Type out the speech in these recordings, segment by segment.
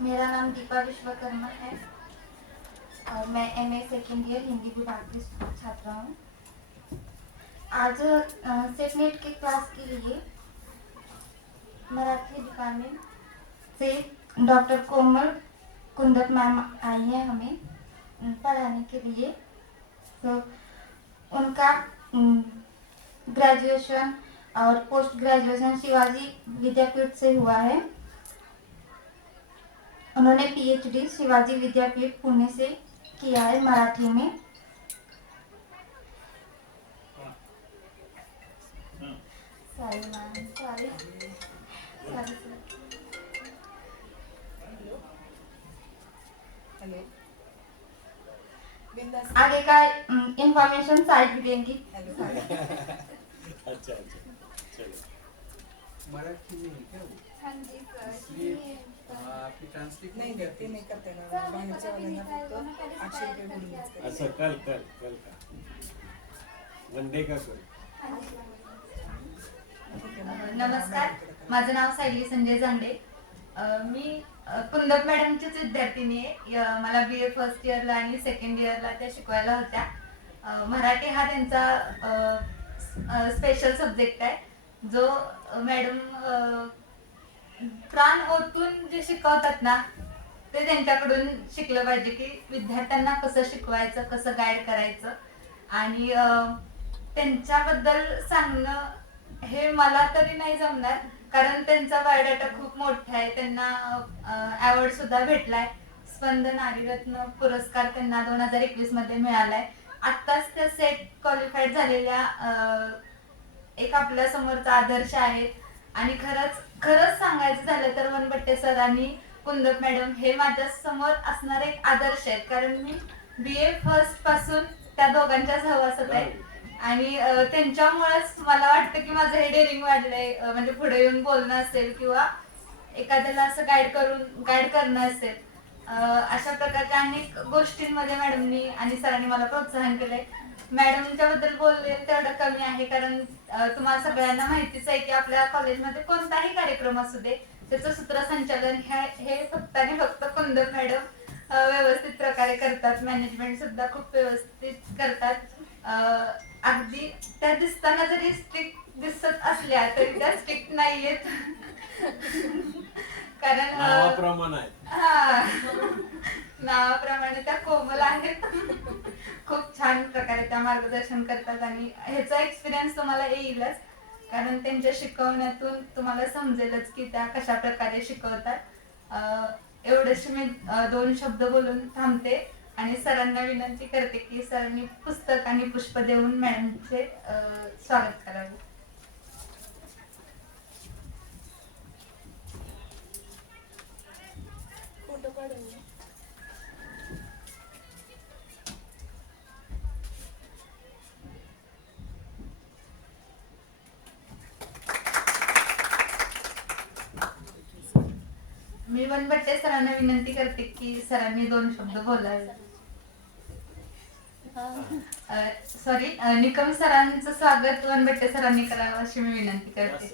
मेरा नाम दीपा विश्वकर्मा है और मैं एमए सेकेंड ईयर हिंदी विभाग की छात्रा हूँ। आज सेटनेट के क्लास के लिए मराठी डिपार्टमेंट से डॉक्टर कोमल कुंदत मैम आई है हमें पढ़ाने के लिए। तो उनका ग्रेजुएशन और पोस्ट ग्रेजुएशन शिवाजी विद्यापीठ से हुआ है। उन्होंने पीएचडी शिवाजी विद्यापीठ पुणे से किया है मराठी में। Sorry ma'am, sorry sorry sir. आगे का इंफॉर्मेशन साइड देंगी। अच्छा अच्छा चलो। मराठी में है क्या वो? हाँ जी सर। इसलिए आपकी ट्रांसलेट नहीं करते ते नाही करते ना बाहेरच्या वाल्यांना फक्त 800 रुपये भरूनच अच्छा कल कल कल का वनडे का कल। नमस्कार, माझं नाव सायली संजय जांडे। मी कुंदत मॅडमचीच विद्यार्थिनी आहे। मला BA फर्स्ट इयरला आणि सेकंड इयरला त्या शिकवायला होत्या। मराठी हा त्यांचा स्पेशल सब्जेक्ट आहे, जो मॅडम प्राण ओतून जे शिकवतात ना ते त्यांच्याकडून शिकलं पाहिजे की विद्यार्थ्यांना कसं शिकवायचं, कसं गाईड करायचं। आणि त्यांच्याबद्दल सांगणं हे मला तरी नाही जमणार, कारण त्यांचा बायोडाटा खूप मोठा आहे। त्यांना अवॉर्ड सुद्धा भेटलाय। स्पंदन नारीरत्न पुरस्कार त्यांना 2021 मध्ये मिळालाय। आत्ताच त्या सेट क्वालिफाईड झालेल्या एक आपल्या समोरचा आदर्श आहेत। आणि खरंच सांगायचं झालं तर वनबट्टे सर आणि कुंदत मॅडम हे माझ्या समोर असणारे एक आदर्श आहेत, कारण मी BA फर्स्ट पासून त्या दोघांच्या सहवासात आहे। आणि त्यांच्यामुळेच मला वाटतं की माझं हे डेअरिंग वाढलंय, म्हणजे पुढे येऊन बोलणं असेल किंवा एखाद्याला असं गाईड करणं असेल। अशा प्रकारच्या अनेक गोष्टींमध्ये मॅडमनी आणि सरांनी मला प्रोत्साहन केलंय। मॅडमच्या बद्दल बोलले तेवढं कमी आहे, कारण तुम्हाला सगळ्यांना माहितीच आहे की आपल्या कॉलेजमध्ये कोणताही कार्यक्रम असू दे त्याचं सूत्रसंचालन हे फक्त आणि फक्त कुंदत मॅडम व्यवस्थित प्रकारे करतात। मॅनेजमेंट सुद्धा खूप व्यवस्थित करतात। अगदी त्या दिसताना जरी स्ट्रिक्ट दिसत असल्या तरी त्या स्ट्रिक्ट नाहीयेत, कारण नावाप्रमाणे त्या कोमल आहेत। खूप छान प्रकारे त्या मार्गदर्शन करतात आणि ह्याचा एक्सपिरियन्स तुम्हाला येईलच, कारण त्यांच्या शिकवण्यातून तुम्हाला समजेलच की त्या कशा प्रकारे शिकवतात। एवढेच मी 2 शब्द बोलून थांबते आणि सरांना विनंती करते की सरांनी पुस्तक आणि पुष्प देऊन मॅडमचे स्वागत करावे। फोटो काढून घे. मी वनबट्टे सरांना विनंती करते की सरांनी 2 शब्द बोलावे। सॉरी, निकम सरांचं स्वागत वनबट्टे सरांनी करावं अशी मी विनंती करते।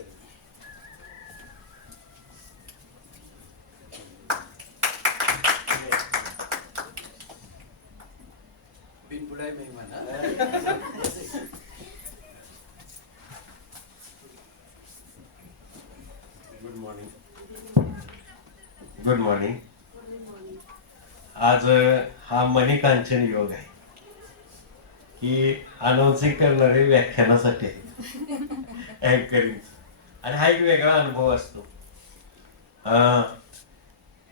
बिनबुडाई मेहमान। Good morning. Good morning. आज हा मणिकांचन योग आहे की अनाउन्सिंग करणारे व्याख्यानासाठी अँकरिंग, आणि हा एक वेगळा अनुभव असतो।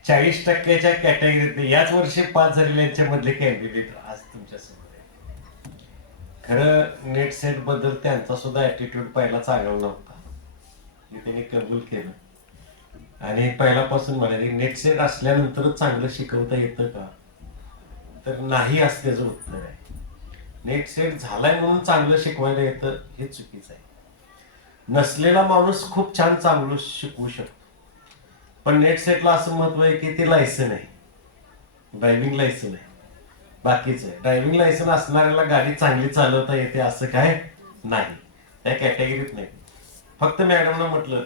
40% कॅटेगरीत याच वर्षी पास झालेल्यांच्या मधले कॅन्डिडेट आज तुमच्या समोर आहे। खरं नेट सेट बद्दल त्यांचा सुद्धा ऍटिट्यूड पहिला चांगला नव्हता, हे त्यांनी कबूल केलं आणि पहिल्यापासून म्हणाले नेट सेट असल्यानंतरच चांगलं शिकवता येतं का, तर नाही असं त्याचं उत्तर आहे। नेट सेट झालाय म्हणून चांगलं शिकवायला येतं हे चुकीचं आहे। नसलेला माणूस खूप छान चांगलं शिकवू शकतो, पण नेट सेटला असं महत्व आहे की ते लायसन आहे, ड्रायव्हिंग लायसन आहे, बाकीचं आहे। ड्रायव्हिंग लायसन असणाऱ्याला गाडी चांगली चालवता येते असं काय नाही, त्या कॅटेगरीत नाही। फक्त मॅडमला म्हटलं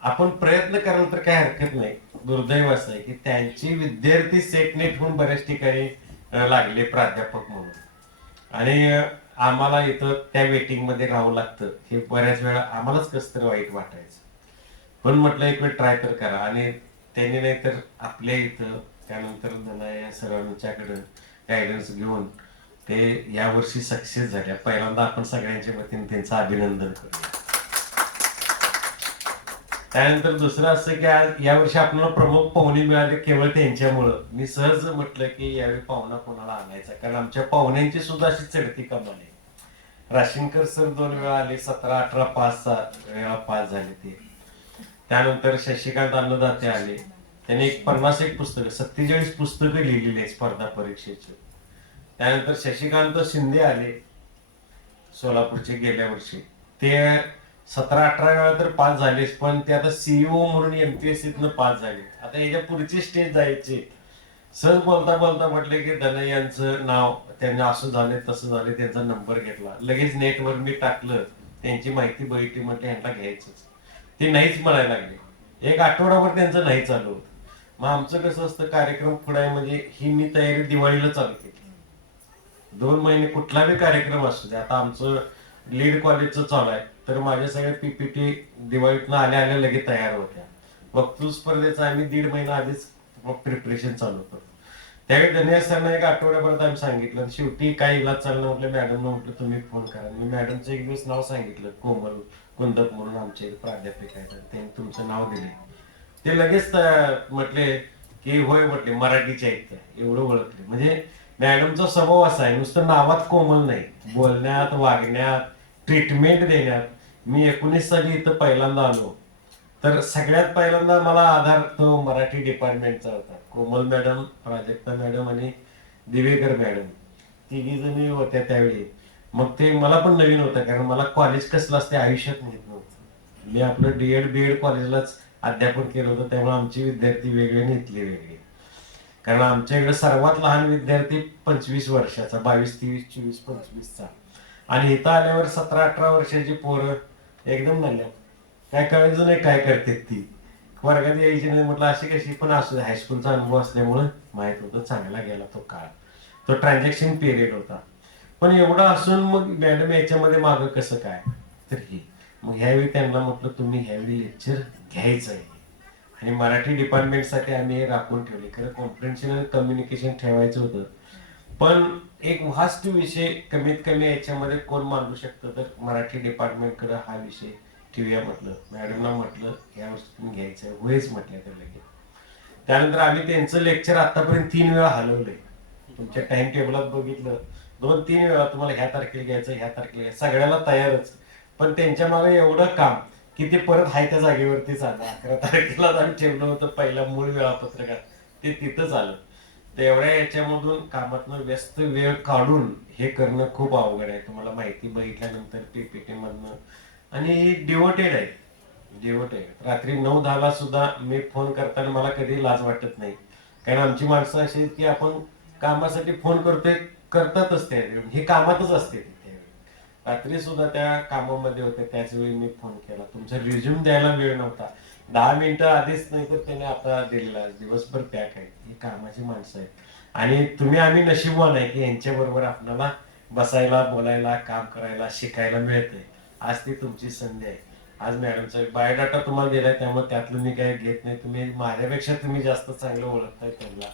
आपण प्रयत्न कराल तर काय हरकत नाही, दुर्दैव असं आहे की त्यांची विद्यार्थी सेटनेट होऊन बऱ्याच ठिकाणी लागले प्राध्यापक म्हणून. आणि आम्हाला इथं त्या वेटिंग मध्ये राहावं लागतं हे बऱ्याच वेळा आम्हालाच कसं तरी वाईट वाटायचं. पण म्हटलं एक वेळ ट्राय तर करा. आणि त्यांनी नाही तर आपल्या इथं त्यानंतर या सर्वांच्याकडे गायडन्स घेऊन ते यावर्षी सक्सेस झाल्या. पहिल्यांदा आपण सगळ्यांच्या वतीने त्यांचं अभिनंदन करूया. त्यानंतर दुसरं असं की आज यावर्षी आपल्याला प्रमुख पाहुणे मिळाले केवळ त्यांच्यामुळं. मी सहज म्हटलं की यावेळी पाहुणा कोणाला आणायचा, कारण आमच्या पाहुण्यांची सुद्धा अशी चढती कमाल आहे. राशीनकर सर 2 वेळा आले, 17, 18, 5 वेळा पास झाले ते. त्यानंतर शशिकांत अन्नदाते आले, त्यांनी 51 पुस्तकं 47 पुस्तकं लिहिलेली आहेत स्पर्धा परीक्षेची. त्यानंतर शशिकांत शिंदे आले सोलापूरचे गेल्या वर्षी, ते 17-18 वेळा तर पास झालेच, पण ते आता सीईओ म्हणून एमपीएससीतनं पास झाले. आता याच्या पुढची स्टेज जायची. सहज बोलता बोलता म्हटले की धनय यांचं नाव, त्यांना असं झाले तसं झाले, त्यांचा नंबर घेतला, लगेच नेटवर मी टाकलं, त्यांची माहिती बघितली, म्हटलं यांना घ्यायचंच. ते नाहीच म्हणायला लागले. 1 आठवडाभर त्यांचं नाही चालू होतं. मग आमचं कसं असतं, कार्यक्रम पुढे म्हणजे ही मी तयारी दिवाळीला चालू केली. 2 महिने कुठला बी कार्यक्रम असू दे. आता आमचं लीड कॉलेजचं चालू आहे, तर माझ्या सगळ्या पीपीटी दिवाळीतनं आल्या आल्या लगेच तयार होत्या. वक्तृत्व स्पर्धेचं आम्ही 1.5 महिना आधीच प्रिपरेशन चालू करतो. त्यावेळी धन्य सरांना 1 आठवड्यापर्यंत आम्ही सांगितलं. शेवटी काय इलाज चाललं म्हटलं मॅडमला, म्हटलं तुम्ही फोन करा. मी मॅडमचं एक दिवस नाव सांगितलं, कोमल कुंदक म्हणून आमचे प्राध्यापिका आहेत, त्यांनी तुमचं नाव दिले. ते लगेच म्हटले की होय, म्हटले मराठीचे आहेत त्या, एवढं ओळखले. म्हणजे मॅडमचा स्वभाव असा आहे, नुसतं नावात कोमल नाही, बोलण्यात, वागण्यात, ट्रीटमेंट देण्यात. मी 19 साली इथं पहिल्यांदा आलो, तर सगळ्यात पहिल्यांदा मला आधार तो मराठी डिपार्टमेंटचा होता. कोमल मॅडम, प्राजक्ता मॅडम आणि दिवेकर मॅडम, तिघी जणी होत्या त्यावेळी. मग ते मला पण नवीन होतं, कारण मला कॉलेज कसलं असते आयुष्यात माहित नव्हतं. मी आपलं डीएड बीएड कॉलेजलाच अध्यापन केलं होतं, त्यामुळे आमचे विद्यार्थी वेगळे आणि इथले वेगळे. कारण आमच्या इकडे सर्वात लहान विद्यार्थी 25 वर्षाचा, 22, 23, 24, 25चा. आणि इथं आल्यावर 17-18 वर्षाची पोरं एकदम म्हणल्या, काय कळायचं नाही काय करतात ती, वर्गात यायची नाही. म्हटलं अशी कशी, पण असू दे, हायस्कूलचा अनुभव असल्यामुळं माहित होतं. चांगला गेला तो काळ, तो ट्रान्झॅक्शन पिरियड होता. पण एवढं असून मग मॅडम याच्यामध्ये मागं कसं काय, तर हे मग ह्यावेळी त्यांना म्हटलं तुम्ही ह्यावेळी लेक्चर घ्यायचं आहे. आणि मराठी डिपार्टमेंटसाठी आम्ही हे राखून ठेवले. खरं कॉन्फिडेन्शियल कम्युनिकेशन ठेवायचं होतं, पण एक वास्ट विषय कमीत कमी याच्यामध्ये कोण मांडू शकतं, तर मराठी डिपार्टमेंटकडे हा विषय ठेवूया म्हटलं. मॅडमला म्हटलं या वस्तून घ्यायचं आहे, होयच म्हटलं तर लगेच. त्यानंतर आम्ही त्यांचं लेक्चर आतापर्यंत 3 वेळा हलवलंय. तुमच्या टाइम टेबलात बघितलं, 2-3 वेळा तुम्हाला ह्या तारखेला घ्यायचं, ह्या तारखेला घ्यायचं, सगळ्याला तयारच. पण त्यांच्या मागे एवढं काम की ते परत हाय त्या जागेवरतीच आलं. 11 तारखेला आम्ही ठेवलं होतं पहिला मूळ वेळापत्रकात, ते तिथंच आलं. तेवढ्या याच्यामधून कामातनं व्यस्त वेळ काढून हे करणं खूप अवघड आहे, तुम्हाला माहिती बघितल्यानंतर पीपीटी मधनं. आणि डिवोटेड आहे, डिवोटेड. रात्री 9-10 सुद्धा मी फोन करताना मला कधी लाज वाटत नाही, कारण आमची माणसं अशी आहेत की आपण कामासाठी फोन करतोय, करतातच ते, हे कामातच असते. रात्री सुद्धा त्या कामामध्ये होते, त्याच वेळी मी फोन केला. तुमचा रिझ्यूम द्यायला वेळ नव्हता, 10 मिनिटं आधीच, नाही तर त्याने आता दिलेला, दिवसभर पॅक आहे. ही कामाची माणसं आहेत. आणि तुम्ही आम्ही नशीबवान आहे की यांच्या बरोबर आपल्याला बसायला, बोलायला, काम करायला, शिकायला मिळतंय. आज ती तुमची संधी आहे. आज मॅडमचा बायोडाटा तुम्हाला दिलाय, त्यामुळे त्यातलं मी काही घेत नाही. तुम्ही माझ्यापेक्षा तुम्ही जास्त चांगलं ओळखताय त्यांना.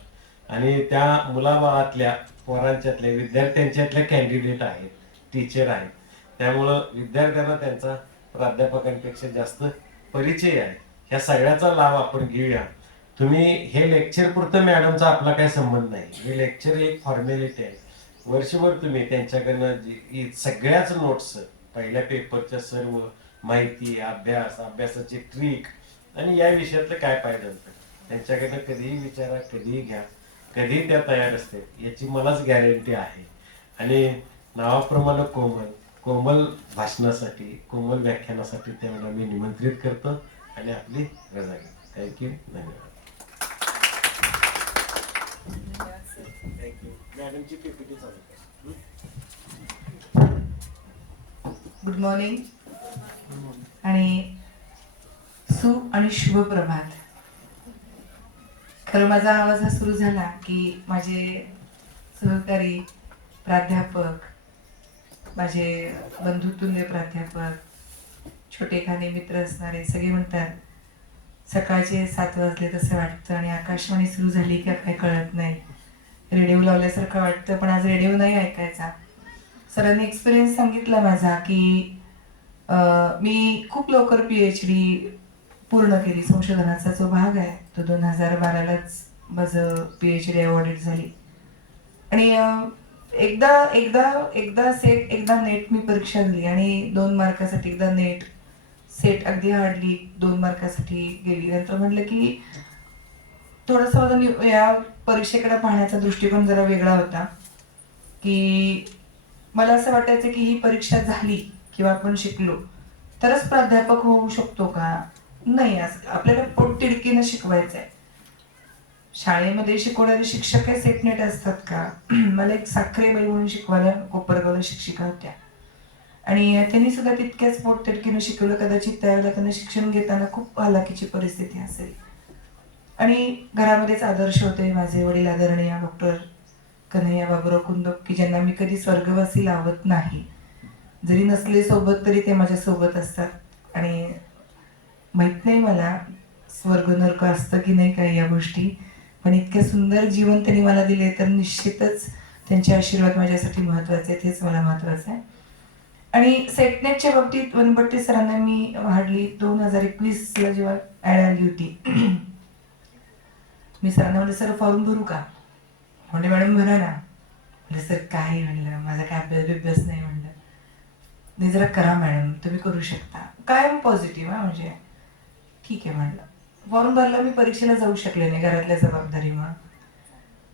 आणि त्या मुलाबाळातल्या, पोरांच्यातल्या, विद्यार्थ्यांच्यातल्या कॅन्डिडेट आहेत, टीचर आहेत. त्यामुळं विद्यार्थ्यांना त्यांचा प्राध्यापकांपेक्षा जास्त परिचय आहे. ह्या सगळ्याचा लाभ आपण घेऊया. तुम्ही हे लेक्चर पुरतं मॅडमचा आपला काही संबंध नाही. हे लेक्चर एक फॉर्मॅलिटी आहे. वर्षभर तुम्ही त्यांच्याकडनं सगळ्याच नोट्स, पहिल्या पेपरच्या सर्व माहिती, अभ्यास, अभ्यासाची ट्रिक आणि या विषयातलं काय पाहिजे त्यांच्याकडनं कधीही विचारा, कधीही घ्या, कधीही त्या तयार असते, याची मलाच गॅरंटी आहे. आणि नावाप्रमाणे कोमल, कोमल भाषणासाठी, कोमल व्याख्यानासाठी त्यांना मी निमंत्रित करतो आणि आपली रजा घेतो. थँक्यू, धन्यवाद. थँक्यू. मॅडमची पीपीटी चालू. गुड मॉर्निंग आणि सु आणि शुभ प्रभात. खरं माझा आवाज हा सुरू झाला की माझे सहकारी प्राध्यापक, माझे बंधुतुल्य प्राध्यापक, छोटेखाने मित्र असणारे सगळे म्हणतात सकाळचे 7 वाजले तसं वाटतं आणि आकाशवाणी सुरू झाली का काय कळत नाही, रेडिओ लावल्यासारखं वाटतं, पण आज रेडिओ नाही ऐकायचा. सरांनी एक्सपिरियन्स सांगितला माझा की मी खूप लवकर PhD पूर्ण केली. संशोधनाचा जो भाग आहे तो 2012लाच माझं PhD अवॉर्डेड झाली. आणि एकदा सेट एकदा नेट मी परीक्षा दिली आणि 2 मार्कासाठी एकदा नेट सेट अगदी हार्डली 2 मार्कासाठी गेली. नंतर म्हटलं की थोडंसं माझा या परीक्षेकडे पाहण्याचा दृष्टिकोन जरा वेगळा होता की मला असं वाटायचं की ही परीक्षा झाली किंवा आपण शिकलो तरच प्राध्यापक होऊ शकतो का? नाही, असं आपल्याला पोटतिडकीनं शिकवायचं आहे. शाळेमध्ये शिकवणारे शिक्षक हे सेटनेट असतात का? मला एक साखरेबाई म्हणून शिकवायला कोपरगावला शिक्षिका होत्या आणि त्यांनी सुद्धा तितक्याच पोटतिडकीनं शिकवलं. कदाचित त्यावेळेला त्यांना शिक्षण घेताना खूप हालाकीची परिस्थिती असेल. आणि घरामध्येच आदर्श होते माझे वडील आदरणीय डॉक्टर कन्हैया बाबूराव कुंदप, की ज्यांना मी कधी स्वर्गवासी लावत नाही. जरी नसले सोबत तरी ते माझ्या सोबत असतात. आणि माहित नाही मला स्वर्ग नरक असतं की नाही काय या गोष्टी, पण इतके सुंदर जीवन त्यांनी मला दिले तर निश्चितच त्यांचे आशीर्वाद माझ्यासाठी महत्त्वाचे आहेत, हेच मला महत्त्वाचं आहे. आणि सेटनेटच्या बाबतीत वनपट्टे सरांना मी हार्डली 2021ला जेव्हा ॲड आली होती मी सरांना म्हणलं सर फॉर्म भरू का? म्हणजे मॅडम भरा ना. म्हणजे सर काय म्हणलं, माझा काय अभ्यास नाही म्हणलं. नाही जरा करा मॅडम, तुम्ही करू शकता. कायम पॉझिटिव्ह हा, म्हणजे ठीक आहे म्हणलं. फॉर्म भरला. मी परीक्षेला जाऊ शकले नाही घरातल्या जबाबदारीमुळे.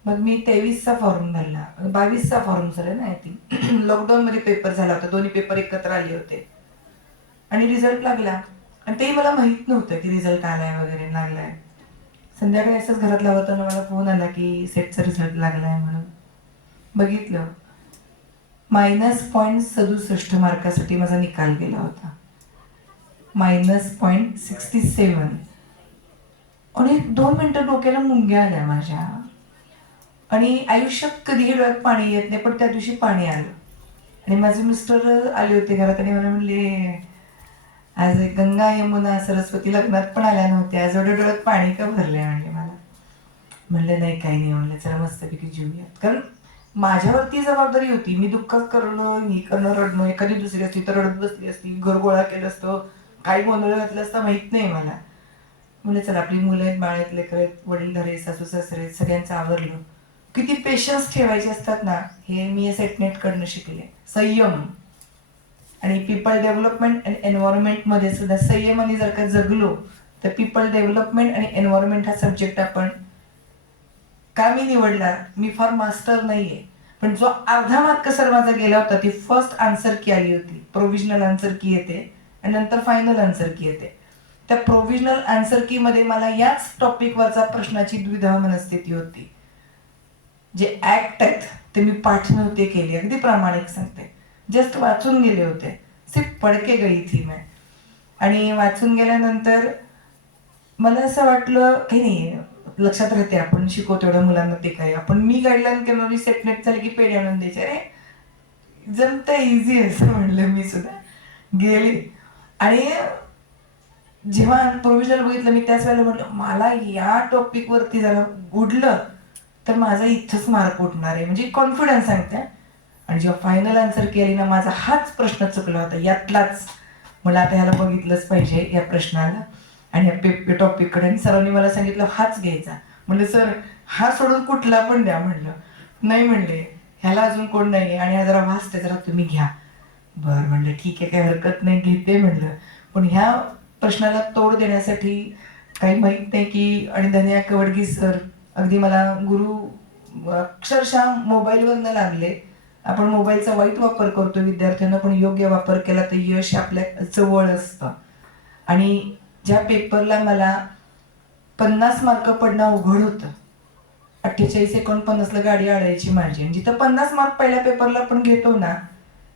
मग मी 23चा फॉर्म भरला, 22चा फॉर्म झाला ना. आय थिंक लॉकडाऊनमध्ये पेपर झाला होता, दोन्ही पेपर एकत्र आले होते आणि रिझल्ट लागला. आणि तेही मला माहीत नव्हतं की रिझल्ट आलाय वगैरे लागलाय. संध्याकाळी असंच घरातला होताना मला फोन आला की सेटचा रिझल्ट लागलाय म्हणून. बघितलं, -0.67 मार्कासाठी माझा निकाल गेला होता. -0.67. आणि 2 मिनिटं डोक्याला मुंग्या आल्या माझ्या. आणि आयुष्यात कधीही डोळ्यात पाणी येत नाही, पण त्या दिवशी पाणी आलं. आणि माझे मिस्टर आले होते घरात आणि मला म्हणले आज गंगा यमुना सरस्वती लग्नात पण आल्या नव्हत्या, आज एवढ्या डोळ्यात पाणी का भरलंय म्हणले मला. म्हणलं नाही काही नाही, म्हणलं चला मस्तपैकी जीवूयात. कारण माझ्यावरती जबाबदारी होती. मी दुःखात करणं, ही करणं, रडणं. एखादी दुसरी असती तर रडत बसली असती, घर गोळा केलं असतं, काही गोंधळ घातलं असतं माहित नाही मला. म्हणलं चला आपली मुलं आहेत, बाळ आहेत, लेकरं आहेत, वडीलधारे, सासू सासरे आहेत, सगळ्यांचं आवरलं. किती पेशन्स ठेवायचे असतात ना, हे मी या सेटनेटकडनं शिकले. संयम. आणि पीपल डेव्हलपमेंट आणि एन्व्हायरमेंटमध्ये सुद्धा संयमाने जर का जगलो तर पीपल डेव्हलपमेंट आणि एन्व्हायरमेंट हा सब्जेक्ट आपण का मी निवडला? मी फार मास्टर नाहीये, पण जो अर्धा मार्क सर माझा गेला होता ती फर्स्ट आन्सर की आली होती. प्रोव्हिजनल आन्सर की येते आणि नंतर फायनल आन्सर की येते. त्या प्रोव्हिजनल आन्सर की मध्ये मला याच टॉपिकवरचा प्रश्नाची द्विधा मनस्थिती होती. जे ऍक्ट आहेत ते मी पाठ नव्हते केले, अगदी प्रामाणिक सांगते. जस्ट वाचून गेले होते, सिर्फ पडके गई थी मैं. आणि वाचून गेल्यानंतर मला असं वाटलं काही नाही, लक्षात राहते आपण शिकवतो तेवढ्या मुलांना ते काय. आपण मी गाईडलाईन केलं, मी सेटनेट झाली की पेढे आणून द्यायचे. अरे जमतं, इझी आहे असं म्हणलं. मी सुद्धा गेले आणि जेव्हा प्रोव्हिजनल बघितलं मी त्याच वेळेला म्हटलं मला या टॉपिकवरती जरा उडलं तर माझा इथंच मार्क उठणार आहे, म्हणजे कॉन्फिडन्स सांगते. आणि जेव्हा फायनल आन्सर केली ना, माझा हाच प्रश्न चुकला होता यातलाच. मला आता ह्याला बघितलंच पाहिजे या प्रश्नाला आणि या टॉपिककडे. आणि सरांनी मला सांगितलं हाच घ्यायचा. म्हणलं सर हा सोडून कुठला पण द्या. म्हणलं नाही म्हणले, ह्याला अजून कोण नाही आणि हा जरा वाचते, जरा तुम्ही घ्या. बरं म्हणलं ठीक आहे, काही हरकत नाही, घेते म्हणलं. पण ह्या प्रश्नाला तोड देण्यासाठी काही माहीत नाही की. आणि धन्या कवडगी सर अगदी मला गुरु अक्षरशः मोबाईलवरनं लागले. आपण मोबाईलचा वाईट वापर करतो विद्यार्थ्यांना, पण योग्य वापर केला तर यश आपल्या जवळ असतं. आणि ज्या पेपरला मला 50 मार्क पडणं अवघड होतं, 48-49ला गाडी अडायची माझी. आणि जिथं 50 मार्क पहिल्या पेपरला आपण घेतो ना,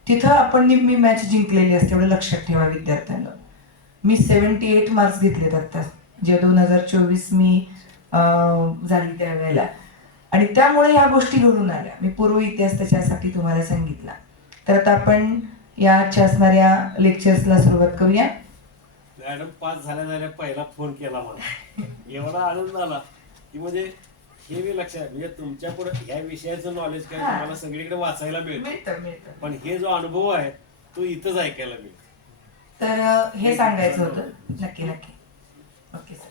तिथं आपण निम्मी मॅच जिंकलेली असते, एवढं लक्षात ठेवा विद्यार्थ्यांना. मी 78 मार्क्स घेतलेत आता, जे 2024 मी झाली त्यावेळेला. आणि त्यामुळे ह्या गोष्टी घडून आल्या. मी पूर्व इतिहास त्याच्यासाठी तुम्हाला सांगितला. तर आता आपण या आजच्या असणाऱ्या लेक्चर्सला सुरुवात करूया. मॅडम पास झाल्या पहिला फोन केला मला. एवढा आनंद झाला की म्हणजे हे मी लक्षात म्हणजे तुमच्या पुढे ह्या विषयाचं नॉलेज काय हा. तुम्हाला सगळीकडे वाचायला मिळतं, मिळतं. पण हे जो अनुभव आहे तो इथंच ऐकायला मिळतो. तर हे सांगायचं होतं. नक्की. Okay sir.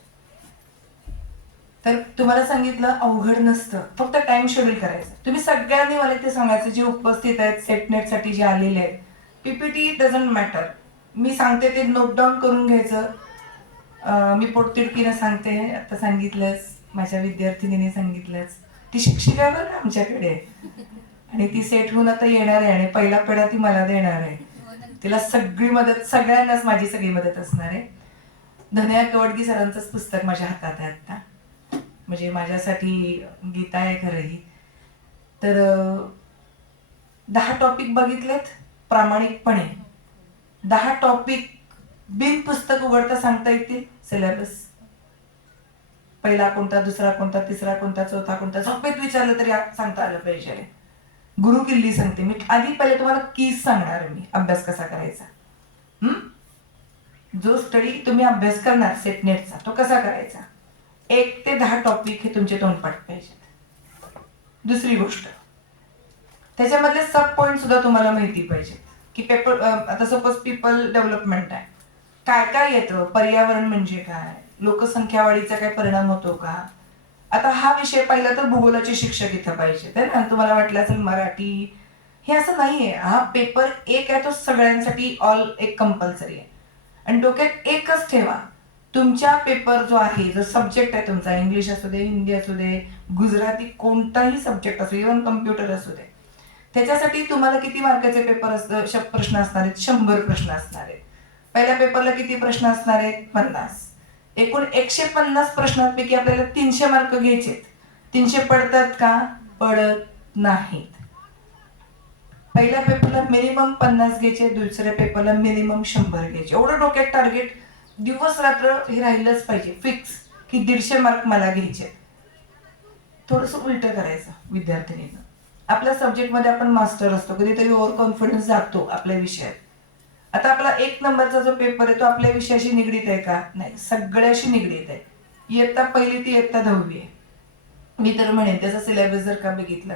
तर तुम्हाला सांगितलं अवघड नसतं, फक्त टाइम शेड्यूल करायचं. तुम्ही सगळ्यांनी मला ते सांगायचं जे उपस्थित आहेत सेटनेट साठी जे आलेले आहेत, पीपीटी डझंट मॅटर. मी सांगते ते नोट डाऊन करून घ्यायचं. मी पोटतिडकीनं सांगते, आता सांगितलंच, माझ्या विद्यार्थिनीने सांगितलंच, ती शिक्षिका बरं आमच्याकडे आणि ती सेट होऊन आता येणार आहे आणि पहिला पेढा ती मला देणार आहे. तिला सगळी मदत, सगळ्यांनाच माझी सगळी मदत असणार आहे. धनया कवडगी सरांचंच पुस्तक माझ्या हातात आहे आता, म्हणजे माझ्यासाठी गीता आहे खरं ही. तर 10 टॉपिक बघितलेत प्रामाणिकपणे. 10 टॉपिक बिन पुस्तक उघडता सांगता येतील. सिलेबस पहिला कोणता, दुसरा कोणता, तिसरा कोणता, चौथा कोणता, झोपेत विचारलं तरी सांगता आलं पाहिजे. गुरु किल्ली सांगते मी. आधी पहिले तुम्हाला कीज सांगणार मी, अभ्यास कसा करायचा. जो स्टडी तुम्ही अभ्यास करणार सेटनेटचा तो कसा करायचा. 1 ते 10 टॉपिक हे तुमचे तोंडपाठ पाहिजेत. दुसरी गोष्ट, त्याच्यामधले सब पॉइंट सुद्धा तुम्हाला माहिती पाहिजेत की पेपर, आता सपोज पीपल डेव्हलपमेंट आहे, काय काय येतं, पर्यावरण म्हणजे काय, लोकसंख्या वाढीचा काय परिणाम होतो का. आता हा विषय पाहिला तर भूगोलाचे शिक्षक इथं पाहिजे. तर तुम्हाला वाटलं असेल मराठी, हे असं नाहीये. हा पेपर 1 आहे, तो सगळ्यांसाठी ऑल एक कंपल्सरी आहे. आणि डोक्यात एकच ठेवा, तुमच्या पेपर जो आहे, जो सब्जेक्ट आहे तुमचा, इंग्लिश असू दे, हिंदी असू दे, गुजराती, कोणताही सब्जेक्ट असू, इव्हन कम्प्युटर असू दे, त्याच्यासाठी तुम्हाला किती मार्काचे पेपर प्रश्न असणार आहेत. 100 प्रश्न असणार आहेत. पहिल्या पेपरला किती प्रश्न असणार आहेत. 50. एकूण 150 प्रश्नांपैकी आपल्याला 300 मार्क घ्यायचे. 300 पडतात का. पडत नाहीत. पहिल्या पेपरला मिनिमम 50 घ्यायचे, दुसऱ्या पेपरला मिनिमम 100 घ्यायचे. एवढं डोक्यात टार्गेट, दिवस रात्र हे राहिलंच पाहिजे फिक्स की 150 मार्क मला घ्यायचे. थोडस उलट करायचं विद्यार्थिनीनं. आपल्या सब्जेक्टमध्ये आपण मास्टर असतो, कधीतरी ओव्हर कॉन्फिडन्स जातो आपल्या विषयात. आता आपला 1 नंबरचा जो पेपर आहे तो आपल्या विषयाशी निगडीत आहे का. नाही, सगळ्याशी निगडीत आहे. इयत्ता 1 ते इयत्ता 10वी आहे. मी तर म्हणेन त्याचा सिलेबस जर का बघितला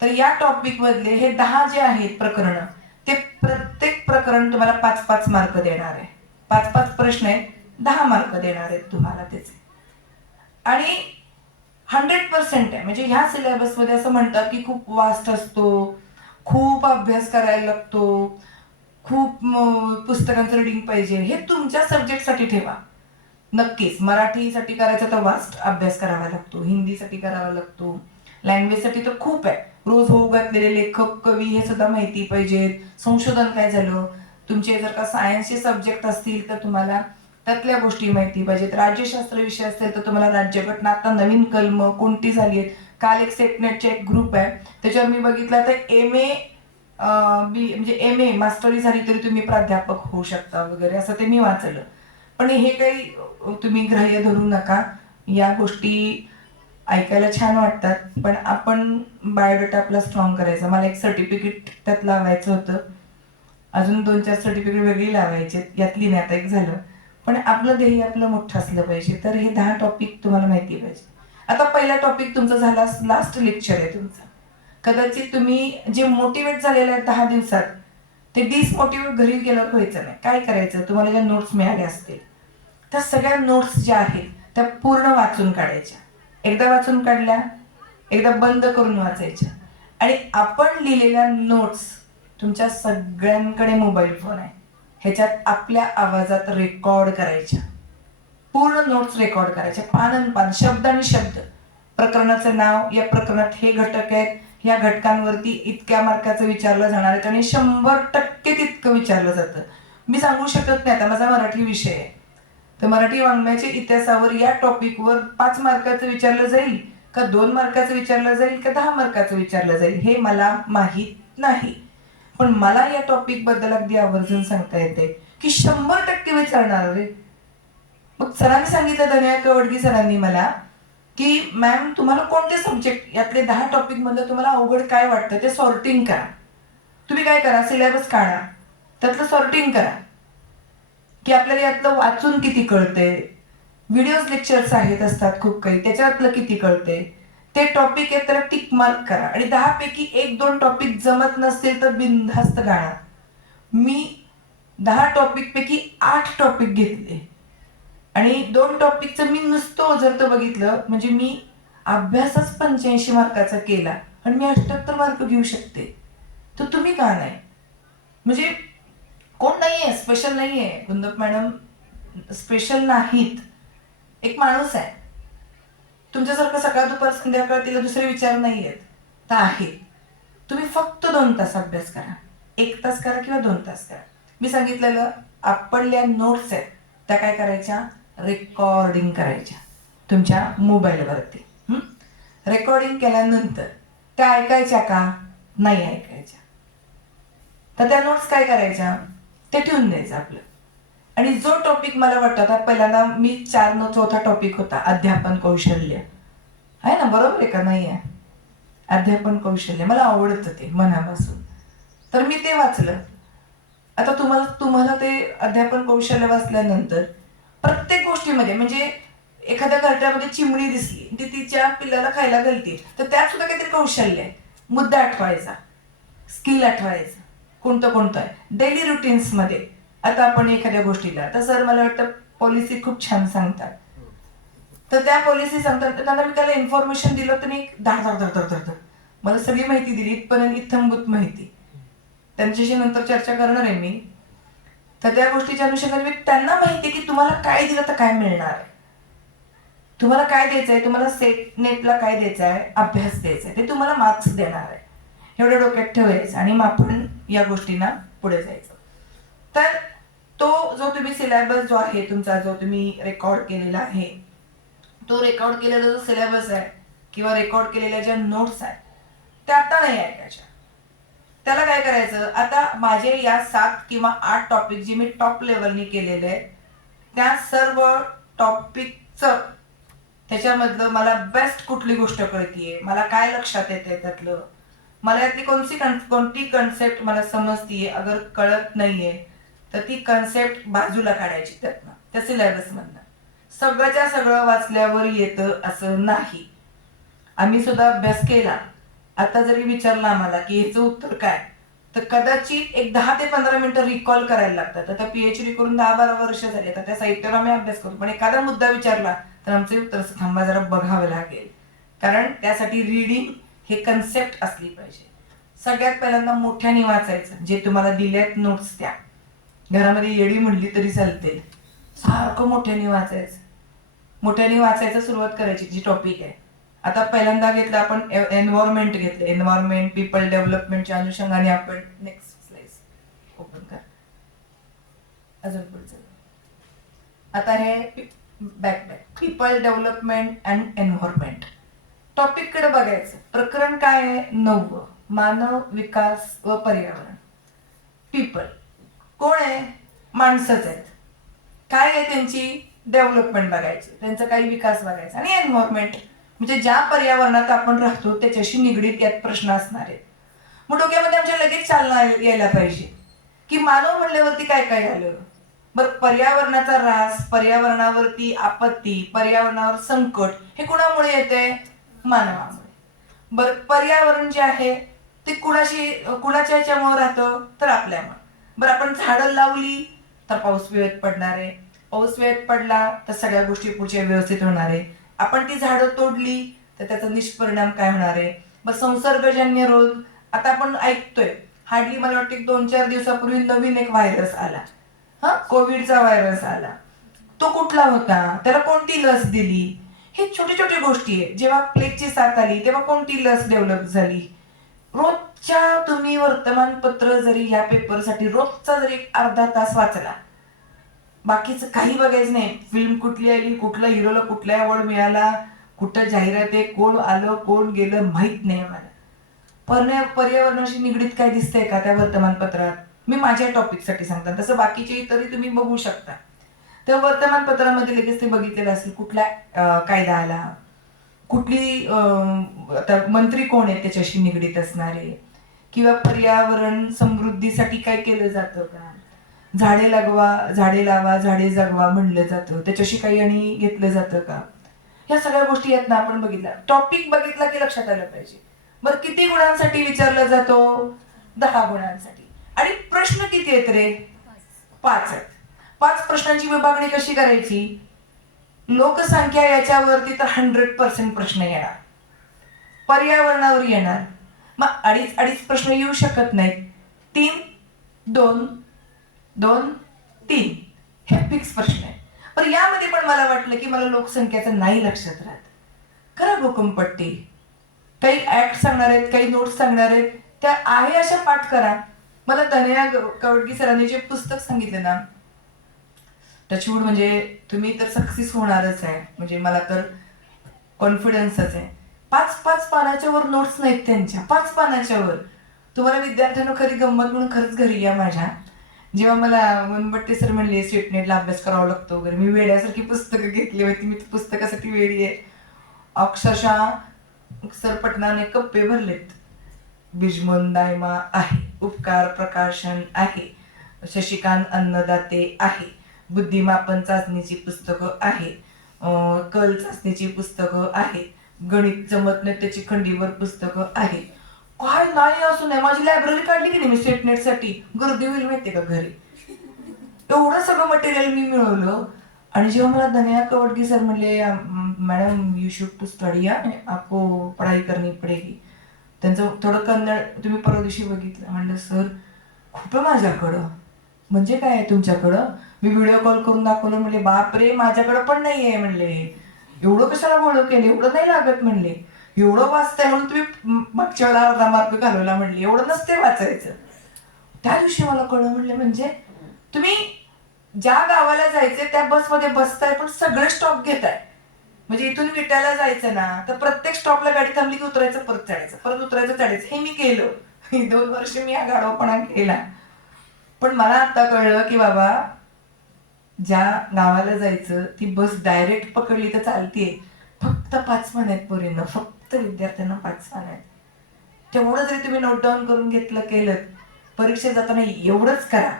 तर या टॉपिक मधले हे 10 जे आहेत प्रकरण, ते प्रत्येक प्रकरण तुम्हाला 5-5 मार्क देणार आहे. 5-5 प्रश्न आहेत, 10 मार्क देणार आहेत तुम्हाला त्याचे. आणि 100% आहे. म्हणजे ह्या सिलेबस मध्ये असं म्हणतात की खूप वास्ट असतो, खूप अभ्यास करायला लागतो, खूप पुस्तकांचं रिडिंग पाहिजे. हे तुमच्या सब्जेक्टसाठी ठेवा. नक्कीच मराठीसाठी करायचं तर वास्ट अभ्यास करावा लागतो, हिंदीसाठी करावा लागतो, लँग्वेजसाठी तर खूप आहे. रोज होऊ घातलेले लेखक, कवी हे सुद्धा माहिती पाहिजेत. संशोधन काय झालं, तुमचे जर का सायन्सचे सब्जेक्ट असतील तर तुम्हाला त्यातल्या गोष्टी माहिती पाहिजेत. राज्यशास्त्र विषय असेल तर तुम्हाला राज्यघटना, आता नवीन कलम कोणती झाली आहेत. काल एक सेटनेटचे एक ग्रुप आहे, त्याच्यावर मी बघितलं तर MA बी म्हणजे MA मास्टरी झाली तरी तुम्ही प्राध्यापक होऊ शकता वगैरे, असं ते मी वाचलं. पण हे काही तुम्ही ग्राह्य धरू नका. या गोष्टी ऐकायला छान वाटतात, पण आपण बायोडेटा आपला स्ट्रॉंग करायचा. मला एक सर्टिफिकेट त्यात लावायचं होतं, अजून 2-4 सर्टिफिकेट वेगळी लावायचे, यातली नाही, आता एक झालं. पण आपलं ध्येय आपलं मोठं असलं पाहिजे. तर हे 10 टॉपिक तुम्हाला माहिती पाहिजे. आता पहिला टॉपिक तुमचा झाला, लास्ट लेक्चर आहे तुमचा. कदाचित तुम्ही जे मोटिवेट झालेलं आहे 10 दिवसात, ते डिसमोटिवेट घरी गेल्यावर व्हायचं नाही. काय करायचं, तुम्हाला ज्या नोट्स मिळाल्या असतील त्या सगळ्या नोट्स ज्या आहेत त्या पूर्ण वाचून काढायच्या. एकदा वाचून काढल्या, एकदा बंद करून वाचायच्या. आणि आपण लिहिलेल्या नोट्स, तुमच्या सगळ्यांकडे मोबाईल फोन आहे, ह्याच्यात आपल्या आवाजात रेकॉर्ड करायच्या. पूर्ण नोट्स रेकॉर्ड करायच्या, पान, शब्द आणि शब्द. प्रकरणाचं नाव, या प्रकरणात हे घटक आहेत, या घटकांवरती इतक्या मार्काचं विचारलं जाणार आहे आणि 100% तितकं विचारलं जातं. मी सांगू शकत नाही, आता माझा मराठी विषय आहे तर मराठी वाङ्मयाच्या इतिहासावर या टॉपिकवर 5 मार्काचं विचारलं जाईल का 2 मार्काचं विचारलं जाईल का 10 मार्काचं विचारलं जाईल हे मला माहीत नाही. पण मला या टॉपिक बद्दल अगदी आवर्जून सांगता येते की 100% विचारणार रे. मग सरांनी सांगितलं, धनया कवडगी सरांनी मला की मॅम तुम्हाला कोणते सब्जेक्ट यातले 10 टॉपिक मधलं तुम्हाला अवघड काय वाटतं ते सॉर्टिंग करा. तुम्ही काय करा, सिलेबस काढा, त्यातलं सॉर्टिंग करा की आपल्याला यातलं वाचून किती कळते, व्हिडिओज लेक्चर्स आहेत असतात खूप काही, त्याच्यातलं किती कळते, ते टॉपिक आहे त्याला टिक मार्क करा. आणि 10 पैकी 1-2 टॉपिक जमत नसतील तर बिनधास्त गाणा. मी 10 टॉपिक पैकी 8 टॉपिक घेतले आणि 2 टॉपिकचं मी नुसतं जर तर बघितलं म्हणजे मी अभ्यासच 85 मार्काचा केला आणि मी 78 मार्क घेऊ शकते. तर तुम्ही का नाही? म्हणजे कोण नाहीये, स्पेशल नाहीये. कुंदप मॅडम स्पेशल नाहीत. एक माणूस आहे. तुमच्यासारखं सकाळ दुपार संध्याकाळ तिला दुसरे विचार नाही आहेत. तर आहे. तुम्ही फक्त 2 तास अभ्यास करा. 1 तास करा किंवा 2 तास करा. मी सांगितलेलं आपल्या नोट्स आहेत त्या काय करायच्या, रेकॉर्डिंग करायच्या तुमच्या मोबाईलवरती. रेकॉर्डिंग केल्यानंतर त्या ऐकायच्या का? नाही ऐकायच्या. तर त्या नोट्स काय करायच्या, ते ठेवून द्यायचं आपलं. आणि जो टॉपिक मला वाटतं, आता पहिल्यांदा मी 4 टॉपिक होता अध्यापन कौशल्य, आहे ना, बरोबर आहे का? नाही आहे, अध्यापन कौशल्य मला आवडतं ते मनापासून, तर मी ते वाचलं. आता तुम्हाला ते अध्यापन कौशल्य वाचल्यानंतर प्रत्येक गोष्टीमध्ये म्हणजे एखाद्या घरट्यामध्ये चिमणी दिसली, ती तिच्या पिल्लाला खायला घालते, तर त्यात सुद्धा काहीतरी कौशल्य आहे. मुद्दा आठवायचा, स्किल आठवायचं, कोणतं आहे डेली रुटीन्समध्ये. आता आपण एखाद्या गोष्टीला, तर सर मला वाटतं पॉलिसी खूप छान सांगतात, तर त्या पॉलिसी सांगतात, त्यांना मी त्याला इन्फॉर्मेशन दिलं तर मी धड मला सगळी माहिती दिली, इथपर्यंत इत्थंभूत माहिती. त्यांच्याशी नंतर चर्चा करणार आहे मी. तर त्या गोष्टीच्या अनुषंगाने मी त्यांना माहिती आहे की तुम्हाला काय दिलं तर काय मिळणार आहे, तुम्हाला काय द्यायचंय, तुम्हाला सेट नेटला काय द्यायचं आहे, अभ्यास द्यायचा आहे, ते तुम्हाला मार्क्स देणार आहे. एवढं डोक्यात ठेवायचं आणि मग आपण या गोष्टींना पुढे जायचं. तर तो जो तुम्ही सिलेबस जो आहे तुमचा, जो तुम्ही रेकॉर्ड केलेला आहे, तो रेकॉर्ड केलेला जो सिलेबस आहे किंवा रेकॉर्ड केलेल्या ज्या नोट्स आहेत त्या आता नाही ऐकायच्या. त्याला काय करायचं, आता माझे या 7 किंवा 8 टॉपिक जे मी टॉप लेवलनी केलेले आहेत त्या सर्व टॉपिकचं त्याच्यामधलं मला बेस्ट कुठली गोष्ट कळतीये, मला काय लक्षात येते त्यातलं, मला यातली कोणती कन्सेप्ट मला समजतीये, अगर कळत नाहीये तर ती कन्सेप्ट बाजूला काढायची त्यातनं, त्या सिलेबसमधनं. सगळ्याच्या सगळं वाचल्यावर येतं असं नाही. आम्ही सुद्धा अभ्यास केला. आता जरी विचारलं आम्हाला की याचं उत्तर काय, तर कदाचित एक 10 ते 15 मिनिटं रिकॉल करायला लागतात. आता PhD करून 10-12 वर्ष झाली, तर त्या साहित्यावर आम्ही अभ्यास करतो, पण एखादा मुद्दा विचारला तर आमचे उत्तर थांबा जरा बघावं लागेल, कारण त्यासाठी रीडिंग हे कन्सेप्ट असली पाहिजे. सगळ्यात पहिल्यांदा मोठ्याने वाचायचं, जे तुम्हाला दिलेत नोट्स त्या घरामध्ये येडी म्हणली तरी चालते, सारखं मोठ्याने वाचायचं. मोठ्याने वाचायचं सुरुवात करायची जी टॉपिक आहे. आता पहिल्यांदा घेतलं आपण एन्व्हायरमेंट घेतलं, एन्व्हायरमेंट पीपल डेव्हलपमेंटच्या अनुषंगाने आपण नेक्स्ट स्लाइड ओपन कर, अजून पुढचं. आता हे back people development and environment topic कडे बघायचं. प्रकरण काय आहे, 9, मानव विकास व पर्यावरण. पीपल कोण आहे, माणसंच आहेत. काय आहे त्यांची डेव्हलपमेंट बघायची, त्यांचा काही विकास बघायचा. आणि एन्व्हायरमेंट म्हणजे ज्या पर्यावरणात आपण राहतो त्याच्याशी निगडीत यात प्रश्न असणार आहेत. मग डोक्यामध्ये आमच्या लगेच चालना यायला पाहिजे की मानव म्हणल्यावरती काय काय आलं. बरं, पर्यावरणाचा ऱ्हास, पर्यावरणावरती आपत्ती, पर्यावरणावर संकट हे कुणामुळे येते, मानवामुळे. बरं, पर्यावरण जे आहे ते कुणाच्या ह्याच्यामुळे राहतं, तर आपल्यामुळे. बरं, आपण झाडं लावली तर पाऊस वेळेत पडणार आहे, पाऊस वेळेत पडला तर सगळ्या गोष्टी पुढच्या व्यवस्थित होणार आहे. आपण ती झाडं तोडली तर त्याचा निष्परिणाम काय होणार आहे. बरं, संसर्गजन्य रोग, आता आपण ऐकतोय हार्डली मला वाटतं 2-4 दिवसापूर्वी नवीन एक व्हायरस आला, कोविडचा व्हायरस आला. तो कुठला होता, त्याला कोणती लस दिली, हे छोटी छोटी गोष्टी आहे. जेव्हा प्लेगची साथ आली तेव्हा कोणती लस डेव्हलप झाली. रोजच्या तुम्ही वर्तमानपत्र जरी या पेपरसाठी रोजचा जरी अर्धा तास वाचला, बाकीचं काही बघायचं नाही. फिल्म कुठली आली, कुठल्या हिरोला कुठला अवॉर्ड मिळाला, कुठं जाहिरात आहे, कोण आलं कोण गेलं माहित नाही मला. पर्यावरणाशी निगडीत काय दिसतंय का त्या वर्तमानपत्रात, मी माझ्या टॉपिकसाठी सांगतात, तसं बाकीचे तरी तुम्ही बघू शकता. तर वर्तमानपत्रामध्ये लगेच ते बघितलेलं असेल कुठला कायदा आला, कुठली आता मंत्री कोण आहेत त्याच्याशी निगडीत असणारे, किंवा पर्यावरण समृद्धीसाठी काय केलं जातं का, झाडे झाडे लावा झाडे जगवा म्हणलं जातं, त्याच्याशी काही आणि घेतलं जातं का, ह्या सगळ्या गोष्टी आहेत ना आपण बघितल्या. टॉपिक बघितला की लक्षात आलं पाहिजे. बरं किती गुणांसाठी विचारला जातो? 10 गुणांसाठी. आणि प्रश्न किती आहेत रे? 5 आहेत. 5 प्रश्नांची विभागणी कशी करायची? लोकसंख्या याच्यावरती तर 100% प्रश्न येणार, पर्यावरणावर येणार, मग अडीच प्रश्न येऊ शकत नाहीत. 3, 2, 2, 3 हे फिक्स प्रश्न आहे. पण यामध्ये पण मला वाटलं की मला लोकसंख्येचं नाही लक्षात राहत. खरं भूकंपट्टी काही ऍक्ट सांगणार आहेत, काही नोट्स सांगणार आहेत, त्या आहे अशा पाठ करा. मला धनया कवडगी सरांनी जे पुस्तक सांगितलं ना, टचवूड म्हणजे तुम्ही तर सक्सेस होणारच आहे, म्हणजे मला तर कॉन्फिडन्सच आहे. 5 पानाच्या वर नोट्स नाहीत त्यांच्या, 5 पानाच्या वर. तुम्हाला विद्यार्थ्यांना खरी गंमत म्हणून खरंच घरी या माझ्या. जेव्हा मला वनबट्टे सर म्हणले स्टेटनेटला अभ्यास करावा लागतो वगैरे, मी वेड्यासारखी पुस्तकं घेतली होती. मी पुस्तकासाठी वेळी आहे. अक्षरशः सर पटनाने कप्पे भरलेत. बिजमोन दायमा आहे, उपकार प्रकाशन आहे, शशिकांत अन्नदाते आहे, बुद्धिमापन चाचणीची पुस्तकं आहे, कल चाचणीची पुस्तकं आहे, गणित जमत नाही त्याची खंडीवर पुस्तकं आहे. काय नाही असू नये. माझी लायब्ररी काढली की नाही मी स्टेटनेटसाठी, गर्दी होईल माहितीये का घरी. एवढं सगळं मटेरियल मी मिळवलं. आणि जेव्हा मला धनया कवडगी सर म्हणले madam you should to study, आपको पढाई करनी पडेगी. त्यांचं थोडं कन्नड तुम्ही परवा दिवशी बघितलं. म्हणलं सर खूप आहे माझ्याकडं. म्हणजे काय आहे तुमच्याकडं? मी व्हिडिओ कॉल करून दाखवलं. म्हणले बापरे माझ्याकडं पण नाही आहे. म्हणले एवढं कशाला गोळं केले, एवढं नाही लागत. म्हणले एवढं वाचताय म्हणून तुम्ही मागच्या वेळेला अर्धा मार्क घालवला. म्हणले एवढं नसते वाचायचं. त्या दिवशी मला कळलं. म्हणले म्हणजे तुम्ही ज्या गावाला जायचे त्या बसमध्ये बसताय पण सगळे स्टॉप घेताय. म्हणजे इथून विट्याला जायचं ना तर प्रत्येक स्टॉपला गाडी थांबली की उतरायचं, परत चढायचं, परत उतरायचं, चढायचं. हे मी केलं. 2 वर्ष मी हा गाढवपणा केला. पण मला आता कळलं की बाबा ज्या गावाला जायचं ती बस डायरेक्ट पकडली तर चालतीये. फक्त 5 पान आहेत पोरींना, फक्त विद्यार्थ्यांना 5 पान आहेत. तेवढं जरी तुम्ही नोट डाऊन करून घेतलं केलं, परीक्षेत जाताना एवढंच करा.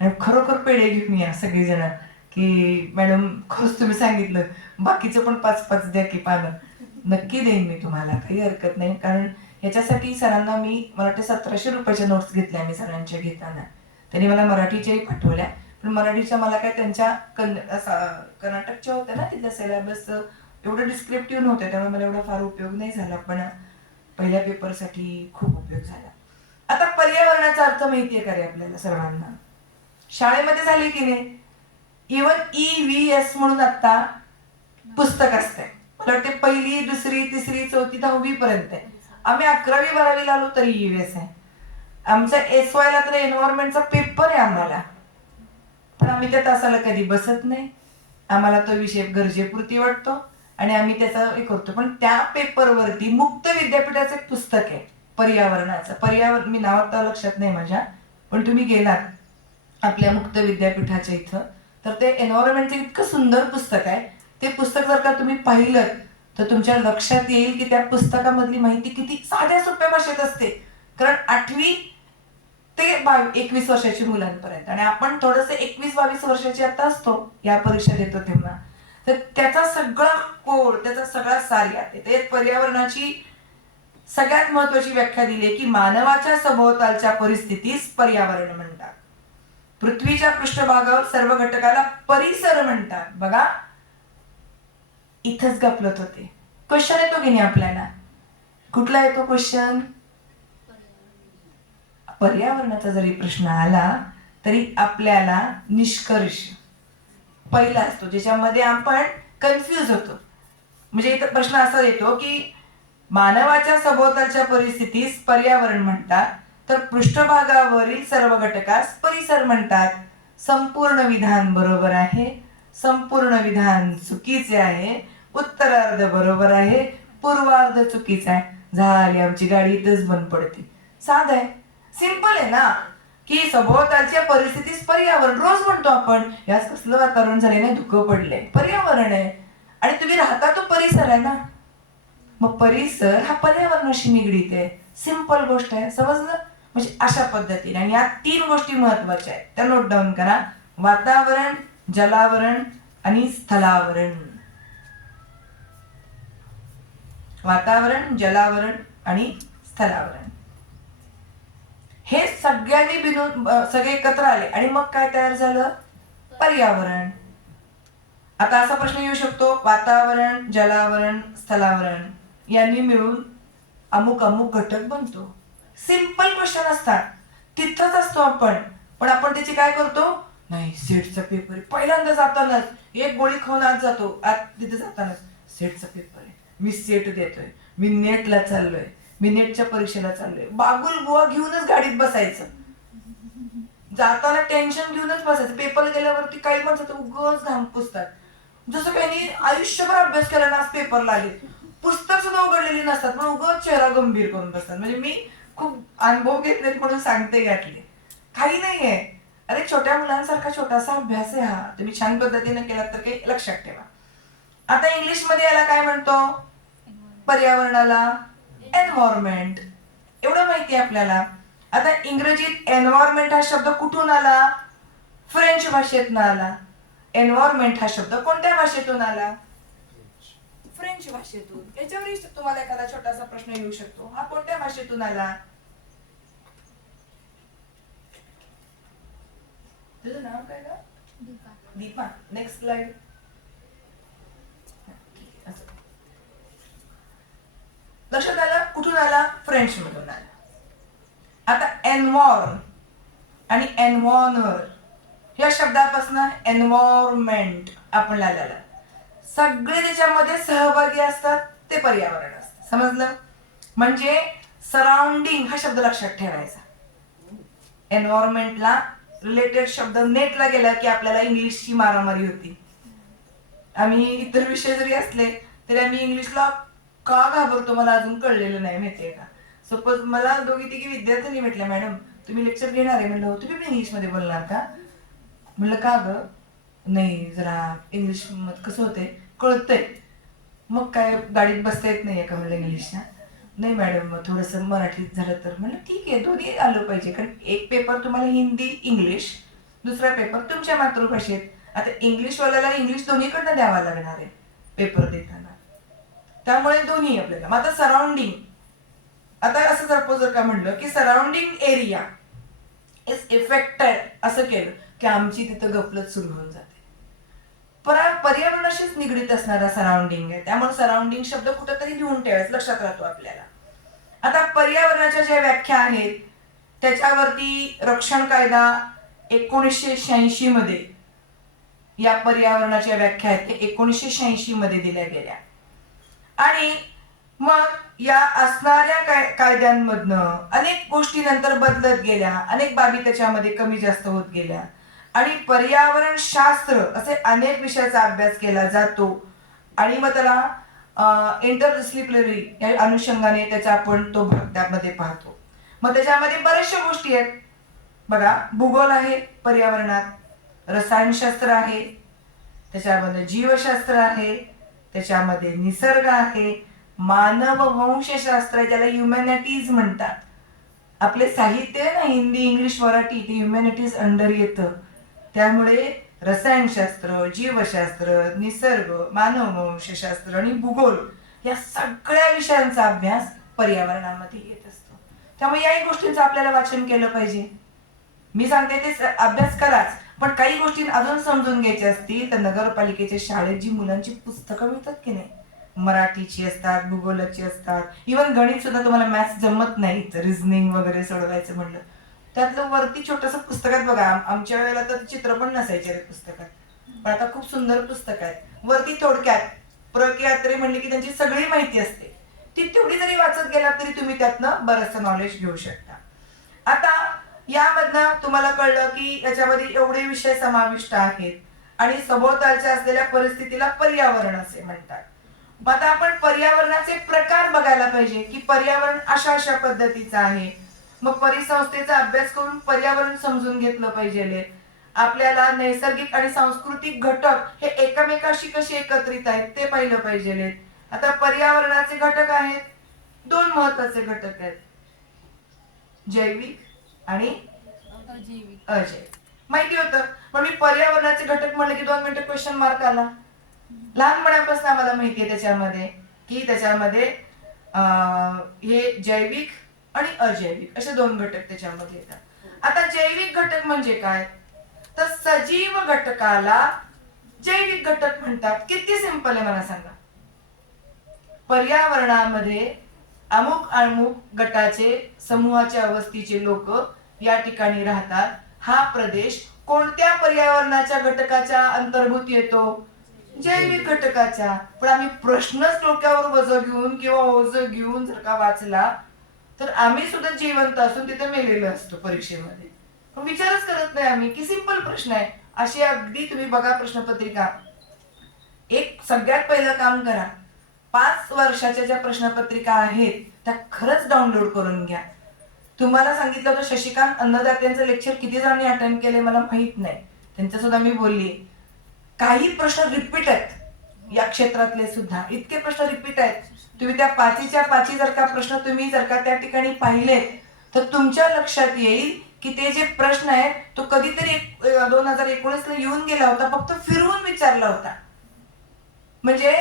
आणि खरोखर पेढे घेऊन या सगळेजण की मॅडम खरंच तुम्ही सांगितलं, बाकीचं पण 5 द्या की पानं. नक्की देईन मी तुम्हाला, काही हरकत नाही. कारण याच्यासाठी सरांना मला वाटतं 1700 रुपयाच्या नोट्स घेतल्या मी सरांच्या घेताना. त्यांनी मला मराठीच्याही पाठवल्या. पण मराठीच्या मला काय त्यांच्या कर्नाटकच्या होत्या ना, तिथल्या सिलेबस एवढं डिस्क्रिप्टिव्ह नव्हतं, त्यामुळे मला एवढा फार उपयोग नाही झाला. पण पहिल्या पेपरसाठी खूप उपयोग झाला. आता पर्यावरणाचा अर्थ माहितीये का रे आपल्याला सर्वांना? शाळेमध्ये झाले की नाही? इव्हन EVS म्हणून आता पुस्तक असते. मला वाटते 1ली, 2री, 3री, 4थी, 10वी पर्यंत आहे. आम्ही 11वी 12वीला आलो तरी EVS आहे. आमचा SY ला तर एन्व्हायरमेंटचा पेपर आहे आम्हाला. पण आम्ही त्या तासाला कधी बसत नाही. आम्हाला तो विषय गरजेपुरती वाटतो आणि आम्ही त्याचा हे करतो. पण त्या पेपरवरती मुक्त विद्यापीठाचं एक पुस्तक आहे पर्यावरणाचं. पर्यावरण मी नाव आता लक्षात नाही माझ्या, पण तुम्ही गेलात आपल्या मुक्त विद्यापीठाच्या इथं तर ते एन्व्हायरमेंटचं इतकं सुंदर पुस्तक आहे. ते पुस्तक जर का तुम्ही पाहिलं तर तुमच्या लक्षात येईल की त्या पुस्तकामधली माहिती किती साध्या सोप्या भाषेत असते. कारण 8वी ते 21 वर्षाची मुलांपर्यंत, आणि आपण थोडंसं 21-22 वर्षाची आता असतो या परीक्षा देतो तेव्हा, तर त्याचा सगळा कोड, त्याचा सगळा सार यात येते. पर्यावरणाची सगळ्यात महत्वाची व्याख्या दिली आहे की मानवाच्या सभोवतालच्या परिस्थितीस पर्यावरण म्हणतात. पृथ्वीच्या पृष्ठभागावर सर्व घटकाला परिसर म्हणतात. बघा इथंच गपलत होते. क्वेश्चन येतो की नाही आपल्याला? कुठला येतो क्वेश्चन? पर्यावरणाचा जरी प्रश्न आला तरी आपल्याला निष्कर्ष पहिला असतो ज्याच्यामध्ये आपण कन्फ्यूज होतो. म्हणजे इथं प्रश्न असा येतो की मानवाच्या सभोवतालच्या परिस्थितीस पर्यावरण म्हणतात, तर पृष्ठभागावरील सर्व घटकास परिसर म्हणतात. संपूर्ण विधान बरोबर आहे, संपूर्ण विधान चुकीचे आहे, उत्तरार्ध बरोबर आहे, पूर्वार्ध चुकीचा आहे. झाली आमची गाडी इथंच बंद पडते. साधं आहे, सिंपल आहे ना, की सभोवतालच्या परिस्थितीस पर्यावरण रोज म्हणतो आपण. याच कसलं वातावरण झाले नाही, धुकं पडलंय, पर्यावरण आहे. आणि तुम्ही राहता तो परिसर आहे ना. मग परिसर हा पर्यावरणाशी निगडीत आहे. सिंपल गोष्ट आहे, समजलं? म्हणजे अशा पद्धतीने. आणि या 3 गोष्टी महत्वाच्या आहेत, त्या नोट डाऊन करा. वातावरण, जलावरण आणि स्थलावरण. वातावरण, जलावरण आणि स्थलावरण हे सगळ्यांनी बिनून सगळे एकत्र आले आणि मग काय तयार झालं? पर्यावरण. आता असा प्रश्न येऊ शकतो, वातावरण, जलावरण, स्थलावरण यांनी मिळून अमुक अमुक घटक बनतो. सिंपल क्वेश्चन असतात, तिथंच असतो आपण, पण आपण त्याची काय करतो? नाही, सेटचा पेपर पहिल्यांदा जातानाच एक गोळी खाऊन आत जातो. आत तिथे जातानाच सेटचा पेपर आहे, मी सेट देतोय, मी नेटला चाललोय, मी नेटच्या परीक्षेला चाललोय. बागुल बुवा घेऊनच गाडीत बसायचं, जाताना टेन्शन घेऊनच बसायचं. पेपर गेल्यावरती काही म्हणतात उगाच घाम पुसतात, जसं काही आयुष्यभर अभ्यास केला ना, आज पेपरला आले, पुस्तक सुद्धा उघडलेली नसतात, पण उगाच चेहरा गंभीर करून बसतात. म्हणजे मी खूप अनुभव घेतलेत म्हणून सांगते यातले. काही नाहीये, अरे छोट्या मुलांसारखा छोटासा अभ्यास आहे हा, तुम्ही छान पद्धतीने केला तर काही लक्षात ठेवा. आता इंग्लिश मध्ये याला काय म्हणतो? पर्यावरणाला एन्व्हायरमेंट. एवढं माहिती आहे आपल्याला. आता इंग्रजीत एन्व्हायरमेंट हा शब्द कुठून आला? फ्रेंच भाषेतून आला. एन्व्हायरमेंट हा शब्द कोणत्या भाषेतून आला? फ्रेंच भाषेतून. याच्यावरही तुम्हाला एखादा छोटासा प्रश्न येऊ शकतो, हा कोणत्या भाषेतून आला? तुझं नाव काय का? दीपा. Next slide. लक्षात आलं? कुठून आला? फ्रेंच मधून आला. आता एन्व्हॉर आणि एन्व्हॉनर या शब्दापासून एन्व्हायरमेंट आपण लावलेला. सगळे त्याच्यामध्ये सहभागी असतात, ते पर्यावरण असतं. समजलं? म्हणजे सराउंडिंग हा शब्द लक्षात ठेवायचा. एन्व्हायरमेंटला रिलेटेड शब्द नेटला गेला की आपल्याला इंग्लिशची मारामारी होती. आम्ही इतर विषय जरी असले तरी आम्ही इंग्लिशला का घाबरतो मला अजून कळलेलं नाही, माहितीये का? सपोज मला 2-3 विद्यार्थ्यांनी म्हटलं, मॅडम तुम्ही लेक्चर घेणार आहे, म्हणलं हो, तुम्ही पण इंग्लिश मध्ये बोलणार का? म्हणलं का ग? नाही, जरा इंग्लिश मध्ये कसं होतंय, कळतंय. मग काय गाडीत बसता येत नाहीये का म्हणलं इंग्लिशला? नाही मॅडम, थोडस मराठीत झालं तर. म्हणलं ठीक आहे, दोन्ही आलं पाहिजे, कारण एक पेपर तुम्हाला हिंदी इंग्लिश, दुसरा पेपर तुमच्या मातृभाषेत. आता इंग्लिशवाल्याला इंग्लिश दोन्हीकडनं द्यावा लागणार आहे पेपर देताना, त्यामुळे दोन्ही आपल्याला. मग आता सराउंडिंग, आता असं सपोज जर का म्हणलं की सराउंडिंग एरिया इज इफेक्टेड, असं केलं की आमची तिथं गफलत सुरू होऊन जाते. पर्यावरणाशीच निगडीत असणारा सराउंडिंग आहे, त्यामुळे सराउंडिंग शब्द कुठेतरी लिहून ठेवायचं, लक्षात राहतो आपल्याला. आता पर्यावरणाच्या ज्या व्याख्या आहेत त्याच्यावरती रक्षण कायदा 1986 मध्ये, या पर्यावरणाच्या व्याख्या आहेत ते 1986 मध्ये दिल्या गेल्या. आणि मग या असणाऱ्या कायद्यांमधनं अनेक गोष्टी नंतर बदलत गेल्या, अनेक बाबी त्याच्यामध्ये कमी जास्त होत गेल्या आणि पर्यावरण शास्त्र असे अनेक विषयाचा अभ्यास केला जातो. आणि मग त्याला इंटरडिसिप्लिनरी या अनुषंगाने त्याचा आपण तो भाग त्यामध्ये पाहतो. मग त्याच्यामध्ये बऱ्याचशा गोष्टी आहेत बघा. भूगोल आहे पर्यावरणात, रसायनशास्त्र आहे, त्याच्यामध्ये जीवशास्त्र आहे, त्याच्यामध्ये निसर्ग आहे, मानव वंशशास्त्र आहे, त्याला ह्युमॅनिटीज म्हणतात. आपले साहित्य ना हिंदी इंग्लिश मराठी ते ह्युमॅनिटीज अंडर येतं, त्यामुळे रसायनशास्त्र, जीवशास्त्र, निसर्ग, मानववंशशास्त्र आणि भूगोल या सगळ्या विषयांचा अभ्यास पर्यावरणामध्ये येत असतो. त्यामुळे याही गोष्टींचं आपल्याला वाचन केलं पाहिजे. मी सांगते ते अभ्यास कराच, पण काही गोष्टी अजून समजून घ्यायच्या असतील तर नगरपालिकेच्या शाळेत जी मुलांची पुस्तकं मिळतात की नाही, मराठीची असतात, भूगोलाची असतात, इव्हन गणित सुद्धा तुम्हाला मॅथ्स जमत नाही, रिझनिंग वगैरे सोडवायचं म्हणलं, त्यातलं वरती छोटंसं पुस्तकात बघा. आमच्या वेळेला तर चित्र पण नसायचे पुस्तकात, पण आता खूप सुंदर पुस्तक आहेत. वरती थोडक्यात प्रक्रियात्रे म्हणली की त्यांची सगळी माहिती असते, ती तेवढी जरी वाचत गेला तरी तुम्ही त्यातनं बरंचसं नॉलेज घेऊ शकता. आता यामधनं तुम्हाला कळलं की याच्यामध्ये एवढे विषय समाविष्ट आहेत आणि सभोवतालच्या असलेल्या परिस्थितीला पर्यावरण असे म्हणतात. आता आपण पर्यावरणाचे प्रकार बघायला पाहिजे की पर्यावरण अशा अशा पद्धतीचं आहे. मग परिसंस्थेचा अभ्यास करून पर्यावरण समजून घेतलं पाहिजे. आपल्याला नैसर्गिक आणि सांस्कृतिक घटक हे एकमेकाशी कसे एकत्रित आहेत ते पाहिलं पाहिजे. आता पर्यावरणाचे घटक आहेत, 2 महत्वाचे घटक आहेत, जैविक आणि अजैविक. माहिती होतं, पण मी पर्यावरणाचे घटक म्हणलं की 2 मिनिटं क्वेश्चन मार्क आला. लहानपणापासून आम्हाला माहिती आहे त्याच्यामध्ये की त्याच्यामध्ये हे जैविक आणि अजैविक असे 2 घटक त्याच्यामध्ये येतात. आता जैविक घटक म्हणजे काय, तर सजीव घटकाला जैविक घटक म्हणतात. किती सिंपल आहे मला सांगा. पर्यावरणामध्ये अमुक अमुक गटाचे समूहाच्या अवस्थेचे लोक या ठिकाणी राहतात. हा प्रदेश कोणत्या पर्यावरणाच्या घटकाच्या अंतर्भूत येतो, जैविक घटकाच्या. पण आम्ही प्रश्नच डोक्यावर वजं घेऊन किंवा ओझं घेऊन जर का वाचला तर आम्ही सुद्धा जिवंत असून तिथे मेलेलो असतो परीक्षेमध्ये. पण विचारच करत नाही आम्ही की सिंपल प्रश्न आहे. अशी अगदी तुम्ही बघा प्रश्नपत्रिका, एक सगळ्यात पहिलं काम करा, 5 वर्षाच्या ज्या प्रश्नपत्रिका आहेत त्या खरंच डाउनलोड करून घ्या. तुम्हाला सांगितलं होतं शशिकांत अन्नदात्यांचं लेक्चर किती जणांनी अटेंड केले मला माहित नाही, त्यांचं सुद्धा मी बोलली. काही प्रश्न रिपीट आहेत या क्षेत्रातले सुद्धा, इतके प्रश्न रिपीट आहेत. तुम्ही त्या 5च्या 5 जर का प्रश्न तुम्ही जर का त्या ठिकाणी पाहिले तर तुमच्या लक्षात येईल की ते जे प्रश्न आहेत तो कधीतरी 2019ला येऊन गेला होता, फक्त फिरवून विचारला होता. म्हणजे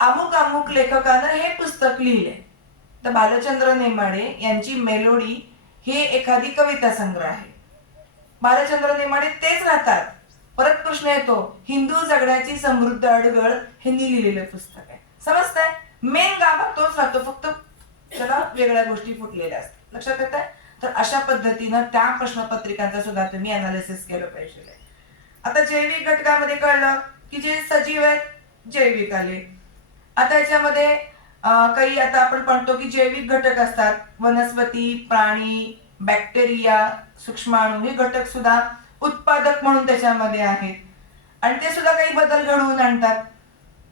अमुक अमुक लेखकानं हे पुस्तक लिहिले. तर भालचंद्र नेमाडे यांची मेलोडी हे एखादी कविता संग्रह आहे. भालचंद्र नेमाडे तेच राहतात. परत प्रश्न येतो, हिंदू जगण्याची समृद्ध अडगळ हे लिहिलेलं पुस्तक आहे. समजतंय, मेन गाभा तोच राहतो, फक्त त्याला वेगळ्या गोष्टी फुटलेल्या असतात. लक्षात येत आहे. तर अशा पद्धतीनं त्या प्रश्नपत्रिकांचा सुद्धा तुम्ही अनालिसिस केलं पाहिजे. आता जैविक घटकामध्ये कळलं की जे सजीव आहेत जैविक आले. आता याच्यामध्ये काही आता आपण म्हणतो की जैविक घटक असतात, वनस्पती, प्राणी, बॅक्टेरिया, सूक्ष्माणू हे घटक सुद्धा उत्पादक म्हणून त्याच्यामध्ये आहेत आणि ते सुद्धा काही बदल घडवून आणतात.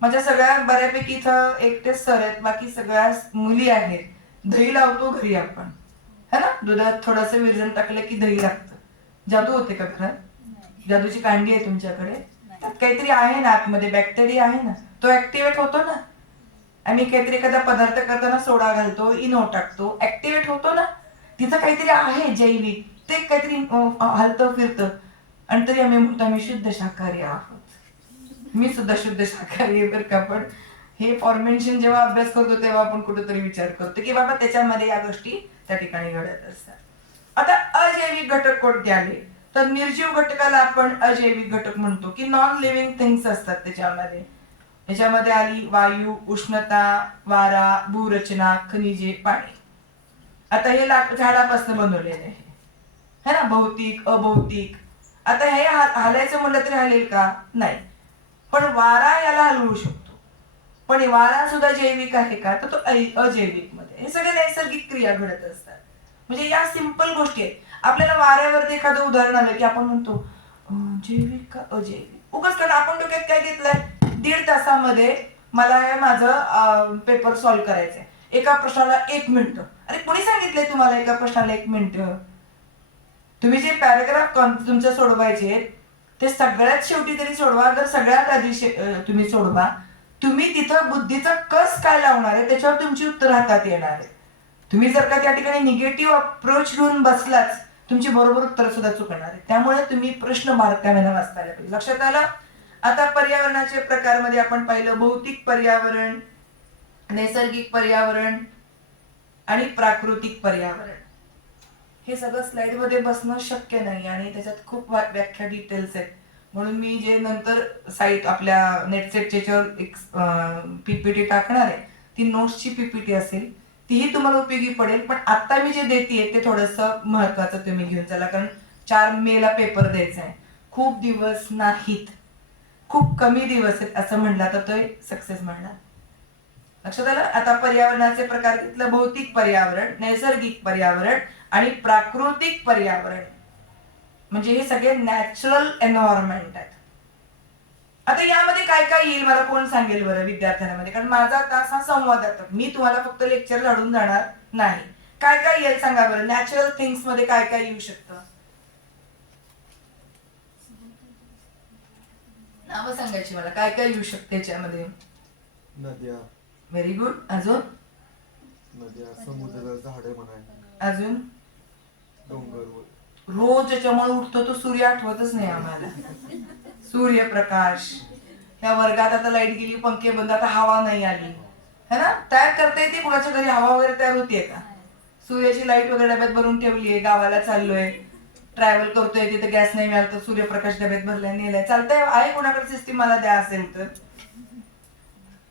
माझ्या सगळ्या बऱ्यापैकी इथं एकटेच सर आहेत, बाकी सगळ्या मुली आहेत. दही लावतो घरी आपण, है ना, दुधात थोडंसं विरजण टाकलं की दही लागतं. जादू होते का घरात? जादूची कांडी आहे तुमच्याकडे? त्यात काहीतरी आहे ना आतमध्ये, बॅक्टेरिया आहे ना, तो ऍक्टिव्हेट होतो ना. आम्ही काहीतरी एखादा पदार्थ करताना सोडा घालतो, इनो टाकतो, ऍक्टिव्हेट होतो ना. तिथं काहीतरी आहे जैविक, ते काहीतरी हलतं फिरतं आणि तरी आम्ही म्हणतो आम्ही शुद्ध शाकाहारी आहोत. मी सुद्धा शुद्ध शाकाहारी आहे बरं का. पण हे फॉर्मेशन जेव्हा अभ्यास करतो तेव्हा आपण कुठेतरी विचार करतो की बाबा त्याच्यामध्ये या गोष्टी त्या ठिकाणी घडत असतात. आता अजैविक घटक कोणते आले, तर निर्जीव घटकाला आपण अजैविक घटक म्हणतो की नॉन लिव्हिंग थिंग्स असतात त्याच्यामध्ये. याच्यामध्ये आली वायू, उष्णता, वारा, भूरचना, खनिजे, पाणी. आता हे झाडापासून बनवलेले आहे, है ना, भौतिक अभौतिक. आता हे हालायचं म्हणलं तरी हालेल का? नाही. पण वारा याला हलवू शकतो, पण वारा सुद्धा जैविक आहे का? तर तो अजैविक मध्ये. हे सगळे नैसर्गिक क्रिया घडत असतात. म्हणजे या सिंपल गोष्टी आहेत. आपल्याला वाऱ्यावरती एखादं उदाहरण आलं की आपण म्हणतो जैविक का अजैविक. उगाच कारण आपण डोक्यात काय घेतलंय, 1.5 तासामध्ये मला हे माझं पेपर सॉल्व्ह करायचंय, एका प्रश्नाला 1 मिनिट. अरे कोणी सांगितलंय तुम्हाला एका प्रश्नाला 1 मिनिट? तुम्ही जे पॅराग्राफ तुमचं सोडवायचे ते सगळ्यात शेवटी तरी सोडवा, जर सगळ्यात आधी तुम्ही सोडवा. तुम्ही तिथं बुद्धीचा कस काय लावणार आहे त्याच्यावर तुमची उत्तर हातात येणार आहे. तुम्ही जर का त्या ठिकाणी निगेटिव्ह अप्रोच घेऊन बसलाच तुमची बरोबर उत्तर सुद्धा चुकणार आहे. त्यामुळे तुम्ही प्रश्न बारकाईने वाचतायला पाहिजे. लक्षात आलं. आता पर्यावरणाचे प्रकारमध्ये आपण पाहिलं भौतिक पर्यावरण, नैसर्गिक पर्यावरण आणि प्राकृतिक पर्यावरण. हे सगळं स्लाइड मध्ये बसणं शक्य नाही आणि त्याच्यात खूप व्याख्या डिटेल्स आहेत. म्हणून मी जे नंतर साईट आपल्या नेटसेटच्या एक पीपीटी टाकणार आहे, ती नोट्सची पीपीटी असेल, तीही तुम्हाला उपयोगी पडेल. पण आता मी जे देते ते थोडंसं महत्वाचं तुम्ही घेऊन चला, कारण 4 मेला पेपर द्यायचा आहे. खूप दिवस नाहीत, खूप कमी दिवस आहेत असं म्हणलं तर तो सक्सेस म्हणणार. लक्षात आलं. आता पर्यावरणाचे प्रकार घेतलं, भौतिक पर्यावरण, नैसर्गिक पर्यावरण आणि प्राकृतिक पर्यावरण. म्हणजे हे सगळे नॅचरल एन्व्हायरमेंट आहेत. आता यामध्ये काय काय येईल मला कोण सांगेल बरं विद्यार्थ्यांमध्ये, कारण माझा तास हा संवादात्मक, मी तुम्हाला फक्त लेक्चर झाडून जाणार नाही. काय काय येईल सांगा बरं, नॅचरल थिंग्स मध्ये काय काय येऊ शकतं? नावं सांगायची मला, काय काय येऊ शकते याच्यामध्ये? नद्या, व्हेरी गुड. अजून नद्या, समुद्र, झाडे म्हणाय, अजून डोंगर. रोज याच्यामुळे उठतो तो सूर्य आठवतच नाही आम्हाला. सूर्यप्रकाश. या वर्गात आता लाईट गेली, पंखे बंद, आता हवा नाही आली है ना. तयार करता येते कुणाच्या घरी हवा वगैरे तयार होतीये का? सूर्याची लाईट वगैरे डब्यात भरून ठेवलीये, गावाला चाललोय, ट्रॅव्हल करतोय, तिथे गॅस नाही मिळाला तर सूर्यप्रकाश डब्यात भरलाय, नेलाय, चालतंय. आहे कोणाकडे सिस्टीम मला द्या असेल तर.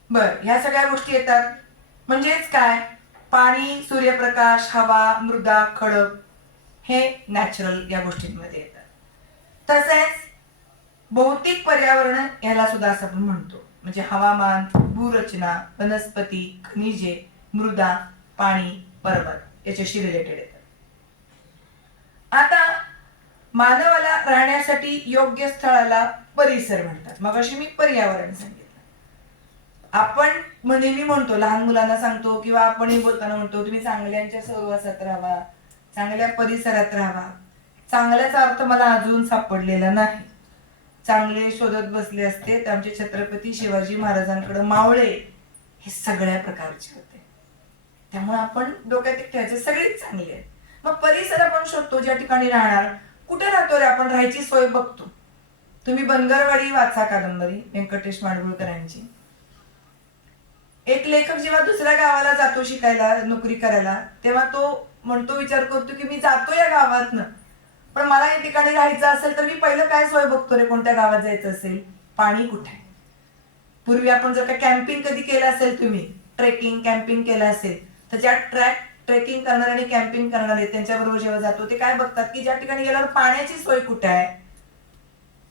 बर, ह्या सगळ्या गोष्टी येतात. म्हणजेच काय, पाणी, सूर्यप्रकाश, हवा, मृदा, खडक हे नॅचरल या गोष्टींमध्ये येतात. तसेच भौतिक पर्यावरण याला सुद्धा असं आपण म्हणतो. म्हणजे हवामान, भूरचना, वनस्पती, खनिजे, मृदा, पाणी, पर्वत याच्याशी रिलेटेड येतात. आता मानवाला राहण्यासाठी योग्य स्थळाला परिसर म्हणतात. मग अशी मी पर्यावरण सांगितलं. आपण नेहमी म्हणतो, लहान मुलांना सांगतो किंवा आपणही बोलताना म्हणतो, तुम्ही चांगल्यांच्या सहवासात राहावा, चांगल्या परिसरात राहावा. चांगल्याचा अर्थ मला अजून सापडलेला नाही. चांगले शोधत बसले असते तर आमचे छत्रपती शिवाजी महाराजांकडे मावळे हे सगळ्या प्रकारचे होते. त्यामुळे आपण डोक्यात एक ठेवायचे, सगळेच चांगले आहेत. मग परिसर आपण शोधतो, ज्या ठिकाणी राहणार. कुठे राहतो रे आपण, राहायची सोय बघतो. तुम्ही बनगरवाडी वाचा कादंबरी व्यंकटेश माडगुळकरांची. एक लेखक जेव्हा दुसऱ्या गावाला जातो शिकायला, नोकरी करायला, तेव्हा तो म्हणतो, विचार करतो की मी जातो या गावातनं, पण मला या ठिकाणी राहायचं असेल तर मी पहिलं काय सोय बघतो रे, कोणत्या गावात जायचं असेल, पाणी कुठे. पूर्वी आपण जर का कॅम्पिंग कधी केलं असेल, तुम्ही ट्रेकिंग कॅम्पिंग केलं असेल तर ज्या ट्रेकिंग करणारे आणि कॅम्पिंग करणारे त्यांच्याबरोबर जेव्हा जातो ते काय बघतात की ज्या ठिकाणी गेल्यावर पाण्याची सोय कुठे आहे,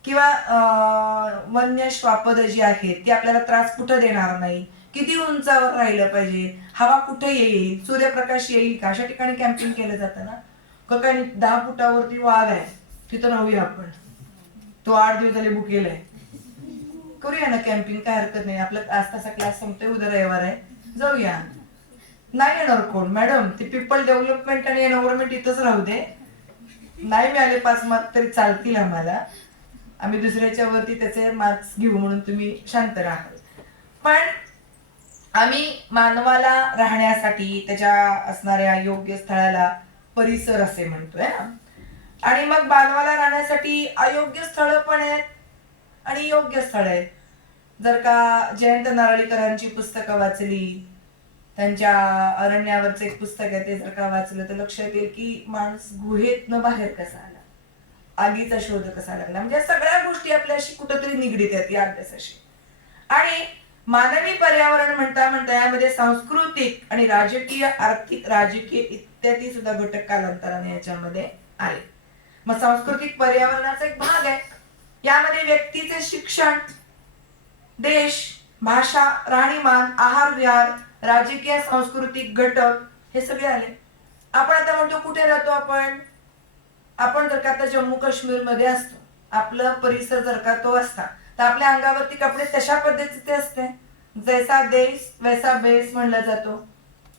किंवा वन्य श्वापद जी आहेत ती आपल्याला त्रास कुठं देणार नाही, किती उंचावर राहिलं पाहिजे, हवा कुठे येईल, सूर्यप्रकाश येईल का, अशा ठिकाणी कॅम्पिंग केलं जातं ना. काय 10 फुटावरती वाघ आहे, तिथं राहूया आपण, तो 8 दिवस झाले बुक केलाय, करूया ना कॅम्पिंग, काय हरकत नाही. आपला आज तासा क्लास संपतोय, उद्या रविवार आहे, जाऊया. नाही येणार कोण, मॅडम ते पीपल डेव्हलपमेंट आणि एन्व्हायरमेंट इथंच राहू दे, नाही मिळाले 5 मार्क तरी चालतील आम्हाला, आम्ही दुसऱ्याच्या वरती त्याचे मार्क्स घेऊ म्हणून तुम्ही शांत राहा. पण आम्ही मानवाला राहण्यासाठी त्याच्या असणाऱ्या योग्य स्थळाला परिसर असे म्हणतोय ना. आणि मग मानवाला राहण्यासाठी अयोग्य स्थळ पण आहेत आणि योग्य स्थळ आहेत. जर का जयंत नारळीकरांची पुस्तकं वाचली, त्यांच्या अरण्यावरचं एक पुस्तक आहे ते जर का वाचलं तर लक्षात येईल की माणूस गुहेतनं बाहेर कसा आला, आगीचा शोध कसा लागला. म्हणजे सगळ्या गोष्टी आपल्याशी कुठंतरी निगडीत आहेत या अभ्यासाशी. आणि मानवी पर्यावरण म्हणता म्हणता यामध्ये सांस्कृतिक आणि राजकीय, आर्थिक, राजकीय इत्यादी सुद्धा घटक कालांतराने याच्यामध्ये आले. मग सांस्कृतिक पर्यावरणाचा एक भाग आहे. यामध्ये व्यक्तीचे शिक्षण, देश, भाषा, राहणीमान, आहार विहार, राजकीय सांस्कृतिक घटक हे सगळे आले. आपण आता म्हणतो कुठे राहतो आपण जर का आता जम्मू काश्मीर मध्ये असतो, आपला परिसर जर का तो असता तर आपल्या अंगावरती कपडे तशा पद्धतीचे असते, जैसा देश वैसा बेस म्हणला जातो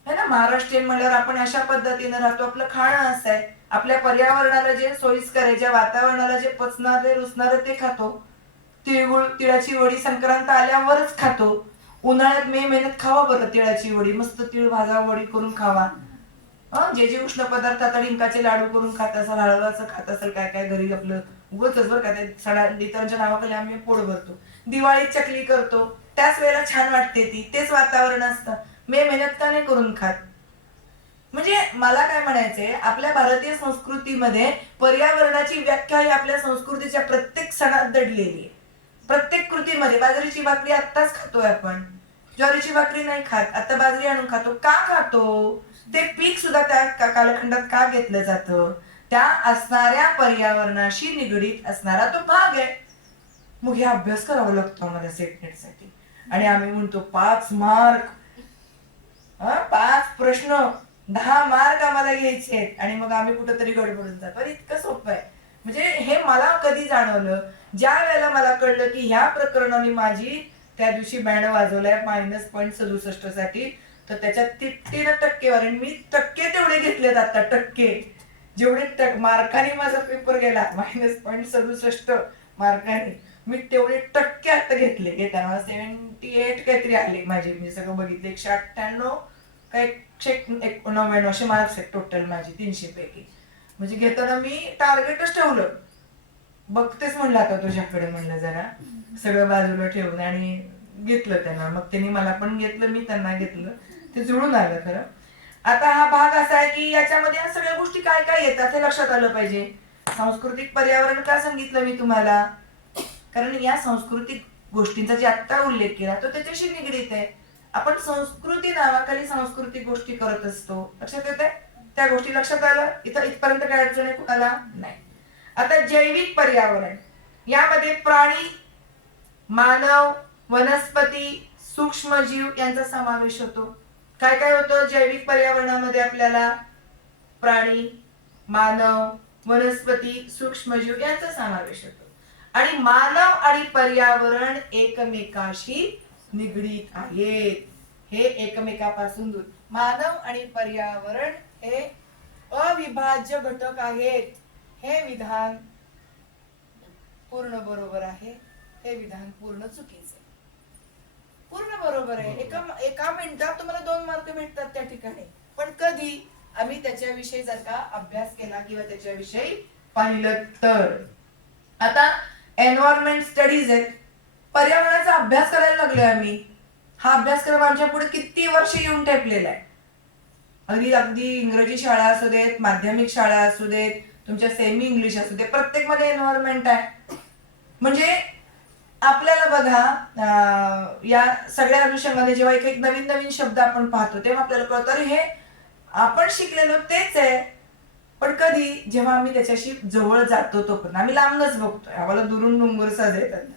है ना. महाराष्ट्रीयन म्हणल्यावर आपण अशा पद्धतीने राहतो, आपलं खाणं असं आहे, आपल्या पर्यावरणाला जे सोयीस्कर आहे, ज्या वातावरणाला जे पचणारे रुचणारे ते खातो. तिळगुळ, तिळाची वडी संक्रांत आल्यावरच खातो. उन्हाळ्यात मे महिन्यात खावा बरं तिळाची वडी, मस्त तिळ भाजा वडी करून खावा. जे जे उष्ण पदार्थ आता डिंकाचे लाडू करून खात असाल, हळवाचं खात असाल, काय काय घरी आपलं उगतच बरं का, ते सडा इतरांच्या नावाखाली आम्ही पोट भरतो. दिवाळीत चकली करतो, त्याच वेळेला छान वाटते ती, तेच वातावरण असतं. मे महिन्यात का नाही करून खात. म्हणजे मला काय म्हणायचंय, आपल्या भारतीय संस्कृतीमध्ये पर्यावरणाची व्याख्या ही आपल्या संस्कृतीच्या प्रत्येक सणात दडलेली आहे. प्रत्येक कृतीमध्ये बाजरीची भाकरी आत्ताच खातोय आपण, ज्वारीची भाकरी नाही खात, आता बाजरी आणून खातो. का खातो? ते पीक सुद्धा त्या कालखंडात का घेतलं जातं, त्या असणाऱ्या पर्यावरणाशी निगडीत असणारा तो भाग आहे. मग हे अभ्यास करावा लागतो आम्हाला सेटनेट साठी. आणि आम्ही म्हणतो 5 मार्क, 5 प्रश्न, 10 मार्क आम्हाला घ्यायचे आहेत. आणि मग आम्ही कुठंतरी गडबडून जातो. अरे इतकं सोपं आहे. म्हणजे हे मला कधी जाणवलं, ज्या वेळेला मला कळलं की ह्या प्रकरणाने माझी त्या दिवशी बँड वाजवलाय -0.67 साठी, तर त्याच्यात 3 टक्केवारी, मी टक्के तेवढे घेतलेत आता, टक्के जेवढे मार्काने माझा पेपर गेला -0.67 मार्काने, मी तेवढे टक्के आता घेताना 78 काहीतरी आले माझे, मी सगळं बघितलं 198 काय 199 असे मार्क्स आहेत टोटल माझे 300 पैकी. म्हणजे घेताना मी टार्गेटच ठेवलं, बघतेच म्हणलं आता तुझ्याकडे, म्हणलं जरा सगळं बाजूला ठेवून, आणि घेतलं त्यांना. मग त्यांनी मला पण घेतलं, मी त्यांना घेतलं, ते जुळून आलं खरं. आता हा भाग असा आहे की याच्यामध्ये या सगळ्या गोष्टी काय काय येतात हे लक्षात आलं पाहिजे. सांस्कृतिक पर्यावरण का सांगितलं मी तुम्हाला, कारण या सांस्कृतिक गोष्टींचा जे आत्ता उल्लेख केला तो त्याच्याशी निगडीत आहे. आपण संस्कृती नावाखाली सांस्कृतिक गोष्टी करत असतो, लक्षात येते? त्या गोष्टी लक्षात आलं? इथपर्यंत काय अडचण आहे कुणाला? नाही. आता जैविक पर्यावरण, यामध्ये प्राणी, मानव, वनस्पती, सूक्ष्मजीव यांचा समावेश होतो. काय काय होतं जैविक पर्यावरणामध्ये? आपल्याला प्राणी, मानव, वनस्पती, सूक्ष्मजीव यांचा समावेश होतो. आणि मानव आणि पर्यावरण एकमेकाशी निगडीत आहेत. हे एकमेकापासून दूर. मानव आणि पर्यावरण हे अविभाज्य घटक आहेत. हे विधान पूर्ण बरोबर आहे, हे विधान पूर्ण चुकीचं आहे. पूर्ण बरोबर आहे. एका मिनिटात तुम्हाला 2 मार्क भेटतात त्या ठिकाणी, पण कधी आम्ही त्याच्याविषयी जर का अभ्यास केला किंवा त्याच्याविषयी पाहिलं तर. आता एन्व्हायरमेंट स्टडीज आहेत, पर्यावरणाचा अभ्यास करायला लागलोय आम्ही. हा अभ्यासक्रम आमच्या पुढे किती वर्ष येऊन ठेपलेला आहे. अगदी अगदी इंग्रजी शाळा असू देत, माध्यमिक शाळा असू देत, तुमच्या सेमी इंग्लिश असू दे, प्रत्येक मध्ये एन्व्हायरमेंट आहे. म्हणजे आपल्याला बघा या सगळ्या अनुषंगाने जेव्हा एक एक नवीन नवीन शब्द आपण पाहतो तेव्हा आपल्याला कळतं अरे हे आपण शिकलेलो तेच आहे. पण कधी जेव्हा आम्ही त्याच्याशी जवळ जातो तोपर्यंत आम्ही लांबच बघतोय, आम्हाला दुरून डोंगर साजरे करतात.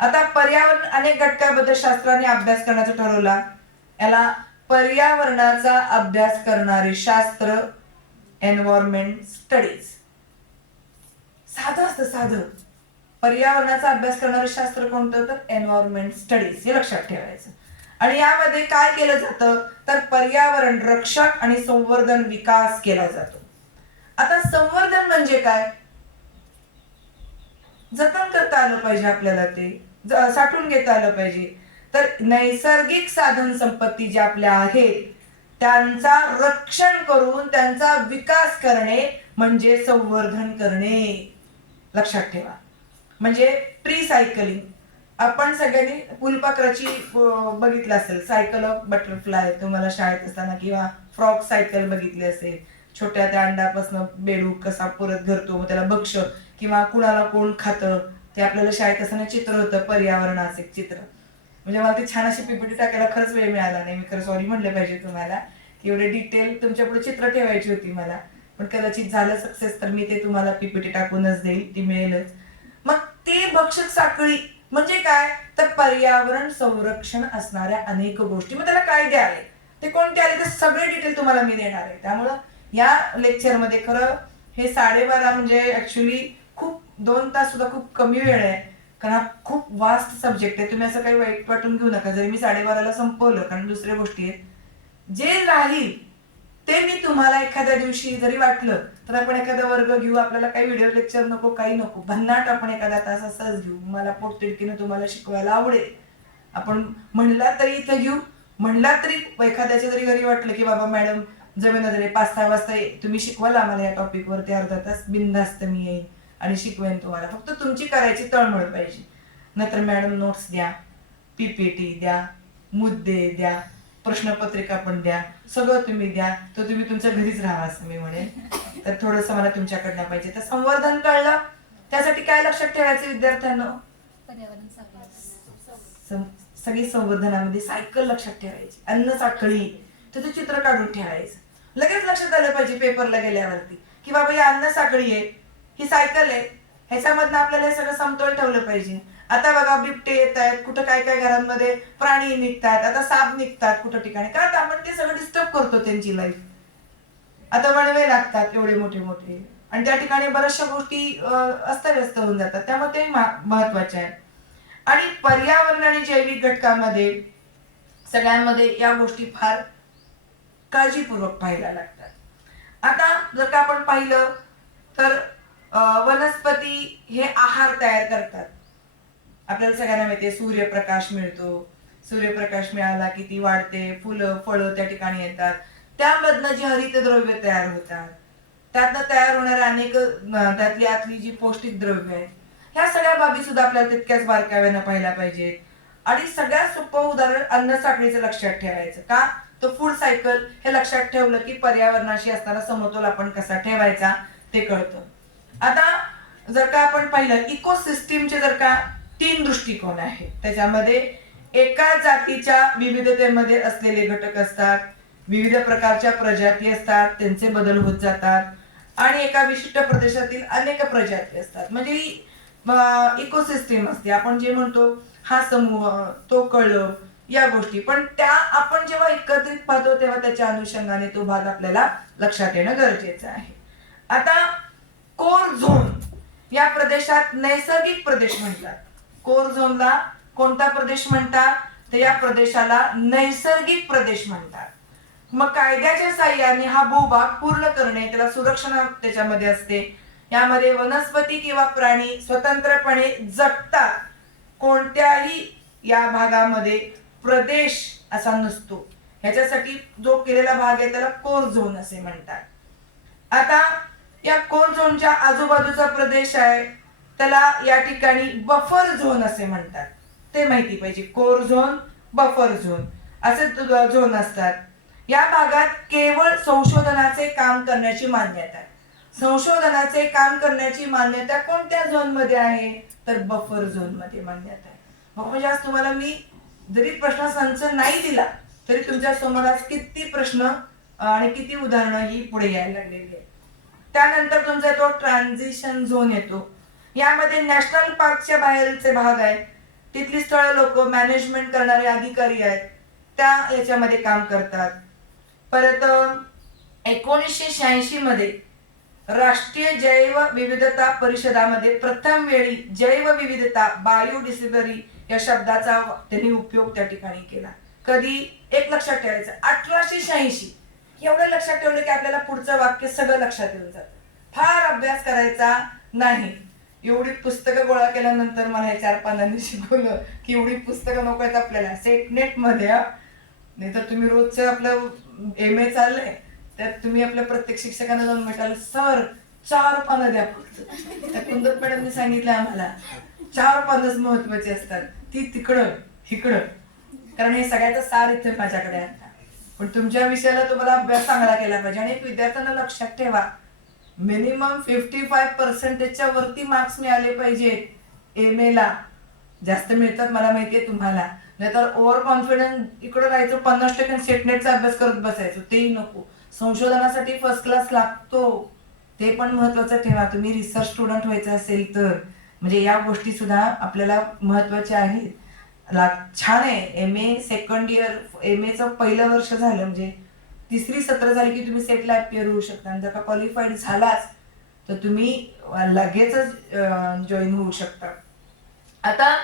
आता पर्यावरण अनेक घटकाबद्दल शास्त्राने अभ्यास करण्याचा ठरवला. याला पर्यावरणाचा अभ्यास करणारे शास्त्र एन्व्हायरमेंट स्टडीज. साधं असतं, साधं. पर्यावरणाचा अभ्यास करणारे शास्त्र कोणतं? तर एन्व्हायरमेंट स्टडीज. हे लक्षात ठेवायचं. आणि यामध्ये काय केलं जातं तर पर्यावरण रक्षक आणि संवर्धन विकास केला जातो. आता संवर्धन म्हणजे काय? जतन करता आलं पाहिजे आपल्याला, ते साठवून घेता आलं पाहिजे. तर नैसर्गिक साधन संपत्ती ज्या आपल्या आहेत त्यांचा रक्षण करून त्यांचा विकास करणे म्हणजे संवर्धन करणे. लक्षात ठेवा. म्हणजे ट्री सायकलिंग. आपण सगळ्यांनी फुलपाखराची बघितलं असेल, सायकल ऑफ बटरफ्लाय तुम्हाला शाळेत असताना, किंवा फ्रॉक सायकल बघितली असेल. छोट्या त्या अंडापासून बेडूक कसा परत घरतो, मग त्याला भक्ष किंवा कुणाला कोण खातं, ते आपल्याला शाळेत असताना चित्र होतं, पर्यावरणाचं एक चित्र. म्हणजे मला ते छान अशी पीपीटी टाकायला खरंच वेळ मिळाला नाही. मी खरं सॉरी म्हणलं पाहिजे तुम्हाला की एवढे डिटेल तुमच्या पुढे चित्र ठेवायची होती मला, पण कदाचित झालं सक्सेस तर मी ते तुम्हाला पीपीटी टाकूनच देईल, ती मिळेलच. मग ते भक्षक साखळी म्हणजे काय तर पर्यावरण संरक्षण असणाऱ्या अनेक गोष्टी. मग त्याला काय द्यावे, ते कोणते आले ते सगळे डिटेल तुम्हाला मी देणार आहे. त्यामुळं या लेक्चरमध्ये खरं हे 12:30 म्हणजे ऍक्च्युली खूप 2 तास सुद्धा खूप कमी वेळ आहे, कारण हा खूप वास्ट सब्जेक्ट आहे. तुम्ही असं काही वाईट वाटून घेऊ नका जरी मी 12:30ला संपवलं, कारण दुसऱ्या गोष्टी आहेत. जे राहील ते मी तुम्हाला एखाद्या दिवशी जरी वाटलं तर आपण एखादा वर्ग घेऊ, आपल्याला काही व्हिडिओ लेक्चर नको, काही नको, भन्नाट आपण एखादा तास असंच घेऊ. मला पोटतिडकीनं तुम्हाला शिकवायला आवडेल. आपण म्हणला तरी इथं घेऊ, म्हणला तरी एखाद्याच्या जरी घरी वाटलं की बाबा मॅडम जमेना तरी 5-6 वाजता तुम्ही शिकवाल आम्हाला या टॉपिकवरती अर्धा तास, बिनधास्त मी येईन आणि शिकवेन तुम्हाला. फक्त तुमची करायची तळमळ पाहिजे. नाहीतर मॅडम नोट्स द्या, पीपीटी द्या, मुद्दे द्या, प्रश्नपत्रिका पण द्या, सगळं तुम्ही द्या, तर तुम्ही तुमच्या घरीच राहा असं मी म्हणेन. तर थोडंसं मला तुमच्याकडनं पाहिजे. तर संवर्धन कळलं, त्यासाठी काय लक्षात ठेवायचं विद्यार्थ्यांना? पर्यावरण सगळी संवर्धनामध्ये सायकल लक्षात ठेवायची, अन्न साखळी, त्याचं चित्र काढून ठेवायचं. लगेच लक्षात आलं पाहिजे पेपरला गेल्यावरती की बाबा ही अन्न साखळी आहे, ही सायकल आहे, ह्याच्यामधनं आपल्याला हे सगळं समतोल ठेवलं पाहिजे. आता बघा बिबटे येत आहेत, कुठं काय काय घरांमध्ये प्राणी निघतात, आता साप निघतात कुठं ठिकाणी, कारण आपण ते सगळं डिस्टर्ब करतो त्यांची लाईफ. आता वणवे लागतात एवढे मोठे मोठे, आणि त्या ठिकाणी बऱ्याचशा गोष्टी अस्तव्यस्त होऊन जातात. त्यामुळे ते महत्वाचे आहे. आणि पर्यावरण आणि जैविक घटकामध्ये सगळ्यांमध्ये या गोष्टी फार काळजीपूर्वक पाहायला लागतात. आता जर का आपण पाहिलं तर वनस्पती हे आहार तयार करतात. आपल्याला सगळ्यांना माहितीये सूर्यप्रकाश मिळतो. सूर्यप्रकाश मिळाला की ती वाढते, फुलं फळं त्या ठिकाणी येतात, त्यामधनं जी हरितद्रव्य तयार होतात, त्यातनं तयार होणारे अनेक त्यातली आतली जी पौष्टिक द्रव्य आहेत, ह्या सगळ्या बाबी सुद्धा आपल्याला तितक्याच बारकाव्यानं पाहायला पाहिजेत. आणि सगळ्यात सोपं उदाहरण अन्न साखळीचं लक्षात ठेवायचं. का तर फूड सायकल हे लक्षात ठेवलं की पर्यावरणाशी असताना समतोल आपण कसा ठेवायचा ते कळतं. आता जर का आपण पाहिलं इकोसिस्टीमचे जर का 3 दृष्टिकोन आहेत, त्याच्यामध्ये एका जातीच्या विविधतेमध्ये असलेले घटक असतात, विविध प्रकारच्या प्रजाती असतात, त्यांचे बदल होत जातात, आणि एका विशिष्ट प्रदेशातील अनेक प्रजाती असतात. म्हणजे इकोसिस्टीम असते. आपण जे म्हणतो हा समूह, तो कळलं, या गोष्टी. पण त्या आपण जेव्हा एकत्रित पाहतो तेव्हा त्याच्या अनुषंगाने तो भाग आपल्याला लक्षात येणं गरजेचं आहे. आता कोर झोन या प्रदेशात नैसर्गिक प्रदेश म्हणतात. कोर झोनला कोणता प्रदेश म्हणतात? तर या प्रदेशाला नैसर्गिक प्रदेश म्हणतात. मग कायद्याच्या साह्याने हा भूभाग पूर्ण करणे, त्याला सुरक्षण त्याच्यामध्ये असते. यामध्ये वनस्पती किंवा प्राणी स्वतंत्रपणे जगतात. कोणत्याही या भागामध्ये प्रदेश असा नसतो. ह्याच्यासाठी जो केलेला भाग आहे त्याला कोर झोन असे म्हणतात. आता या कोर झोनच्या आजूबाजूचा प्रदेश आहे त्याला या ठिकाणी बफर झोन असे म्हणतात. ते माहिती पाहिजे. कोर झोन, बफर झोन असे झोन असतात. या भागात केवळ संशोधनाचे काम करण्याची मान्यता आहे. संशोधनाचे काम करण्याची मान्यता कोणत्या झोन मध्ये आहे? तर बफर झोन मध्ये मान्यता आहे. म्हणजे आज तुम्हाला मी जरी प्रश्न संच नाही दिला तरी तुमच्या समोर आज किती प्रश्न आणि किती उदाहरणं ही पुढे यायला लागलेली आहेत. त्यानंतर तुमचा तो ट्रान्झिशन झोन येतो. यामध्ये नॅशनल पार्कच्या बाहेरचे भाग आहेत. तिथली स्थळ लोक मॅनेजमेंट करणारे अधिकारी आहेत, त्या याच्यामध्ये काम करतात. परत 1986 मध्ये राष्ट्रीय जैव विविधता परिषदामध्ये प्रथम वेळी जैव विविधता, बायोडिव्हर्सिटी या शब्दाचा त्यांनी उपयोग त्या ठिकाणी केला. कधी? एक लक्षात ठेवायचं, 1886. एवढं लक्षात ठेवलं की आपल्याला पुढचं वाक्य सगळं लक्षात येऊन जातं. फार अभ्यास करायचा नाही. एवढी पुस्तकं गोळा केल्यानंतर मला हे 4 पानांनी शिकवलं की एवढी पुस्तकं नको आहेत आपल्याला. सेट नेट मध्ये नाही तर तुम्ही रोजचं आपलं MA चाललंय त्यात तुम्ही आपल्या प्रत्येक शिक्षकांना जाऊन भेटाल, सर 4 पानं द्या फक्त. त्या कुंदत मॅडमने सांगितलं आम्हाला 4 पानच महत्वाची असतात, ती तिकडं इकडं. कारण हे सगळ्याचा सार इथे माझ्याकडे आहे. पण तुमच्या विषयाला तुम्हाला अभ्यास चांगला केला पाहिजे. आणि एक विद्यार्थ्यांना लक्षात ठेवा, मिनिमम 55% वरती मार्क्स मिळाले पाहिजेत MA ला. जास्त मिळतात मला माहितीये तुम्हाला, नाहीतर ओव्हर कॉन्फिडन्स इकडे राहायचं, 50% सेटनेटचा अभ्यास करत बसायचो, तेही नको. संशोधनासाठी फर्स्ट क्लास लागतो, ते पण महत्वाचं ठेवा. तुम्ही रिसर्च स्टुडंट व्हायचं असेल तर म्हणजे या गोष्टी सुद्धा आपल्याला महत्वाच्या आहेत. छान आहे. MA सेकंड इयर, MA पहिलं वर्ष झालं म्हणजे 3री सत्र झाली की तुम्ही सेटला अपिअर होऊ शकता. आणि जर का क्वालिफाईड झालाच तर तुम्ही लगेचच जॉईन होऊ शकता. आता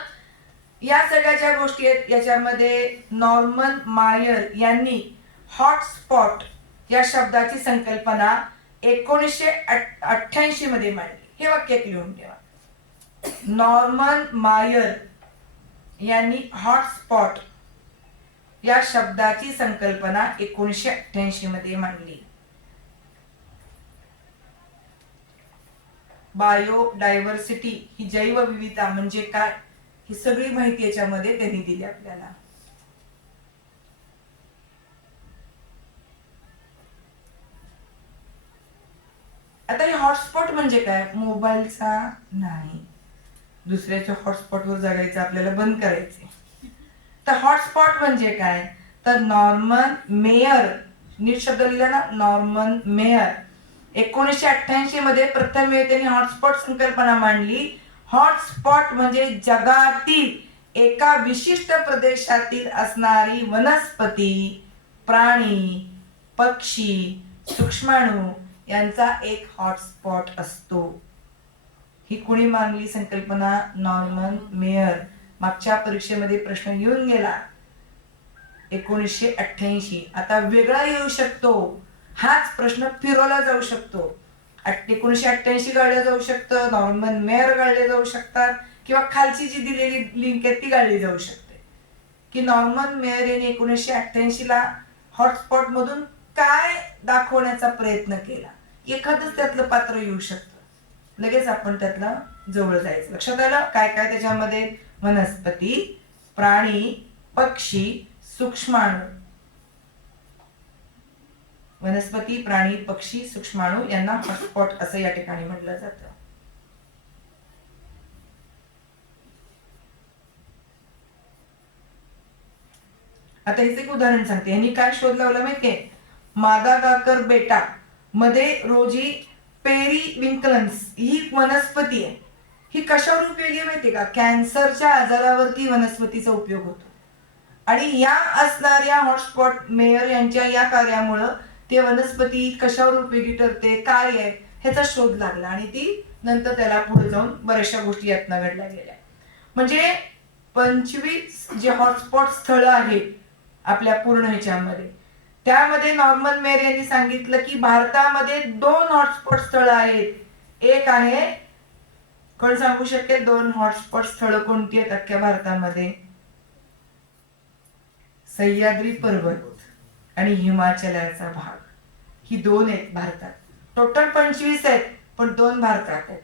या सगळ्या ज्या गोष्टी आहेत याच्यामध्ये नॉर्मन मायर यांनी हॉटस्पॉट या शब्दाची संकल्पना 1988 मध्ये मांडली. हे वाक्य लिहून ठेवा. नॉर्मन मायर यांनी हॉटस्पॉट या शब्दाची संकल्पना 1988 मध्ये मांडली. बायोडायव्हर्सिटी ही जैवविविधता म्हणजे काय, ही सगळी माहिती याच्यामध्ये त्यांनी दिली आपल्याला. आता हे हॉटस्पॉट म्हणजे काय? मोबाईलचा नाही, दुसऱ्याच्या हॉटस्पॉटवर जगायचं आपल्याला बंद करायचे. तर हॉटस्पॉट म्हणजे काय? तर नॉर्मन मेयर, नीट शब्द लिहिला ना, नॉर्मन मेयर 1988 मध्ये प्रथम वेळी त्यांनी हॉटस्पॉट संकल्पना मांडली. हॉटस्पॉट म्हणजे जगातील एका विशिष्ट प्रदेशातील असणारी वनस्पती, प्राणी, पक्षी, सूक्ष्माणू यांचा एक हॉटस्पॉट असतो. ही कुणी मांडली संकल्पना? Norman mayor. मागच्या परीक्षेमध्ये प्रश्न येऊन गेला 1988. आता वेगळा येऊ शकतो, हाच प्रश्न फिरवला जाऊ शकतो. 1988 गाळलं जाऊ शकतं, नॉर्मन मेयर गाळले जाऊ शकतात, किंवा खालची जी दिलेली लिंक आहे ती गाळली जाऊ शकते की नॉर्मन मेयर यांनी 1988 ला हॉटस्पॉट मधून काय दाखवण्याचा प्रयत्न केला. एखादंच त्यातलं पात्र येऊ शकतं, लगेच आपण त्यातलं जवळ जायचं. लक्षात आलं काय काय त्याच्यामध्ये? वनस्पती, प्राणी, पक्षी, सूक्ष्माणू. वनस्पती, प्राणी, पक्षी, सूक्ष्माणू यांना हॉटस्पॉट असं या ठिकाणी म्हटलं जातं. आता हेच एक उदाहरण सांगते. यांनी काय शोध लावला माहितीये? मादागाकर बेटा मध्ये रोजी पेरी विंकलन्स ही वनस्पती आहे. ही कशावर उपयोगी आहे माहितीये का? कॅन्सरच्या आजारावरती वनस्पतीचा उपयोग होतो. आणि या असणाऱ्या हॉटस्पॉट मेयर यांच्या या कार्यामुळं ते वनस्पती कशावर उपयोगी ठरते, काय आहे ह्याचा शोध लागला आणि ती नंतर त्याला पुढे जाऊन बऱ्याचशा गोष्टी यातनं घडल्या गेल्या. म्हणजे 25 जे हॉटस्पॉट स्थळं आहेत आपल्या पूर्ण ह्याच्यामध्ये, त्यामध्ये नॉर्मन मेयर यांनी सांगितलं की भारतामध्ये 2 हॉटस्पॉट स्थळं आहेत. एक आहे, कोण सांगू शकेल 2 हॉटस्पॉट स्थळं कोणती आहेत अख्ख्या भारतामध्ये? सह्याद्री पर्वत आणि हिमाचलाचा भाग. ही 2 आहेत भारतात. टोटल 25 आहेत पण 2 भारतात आहेत.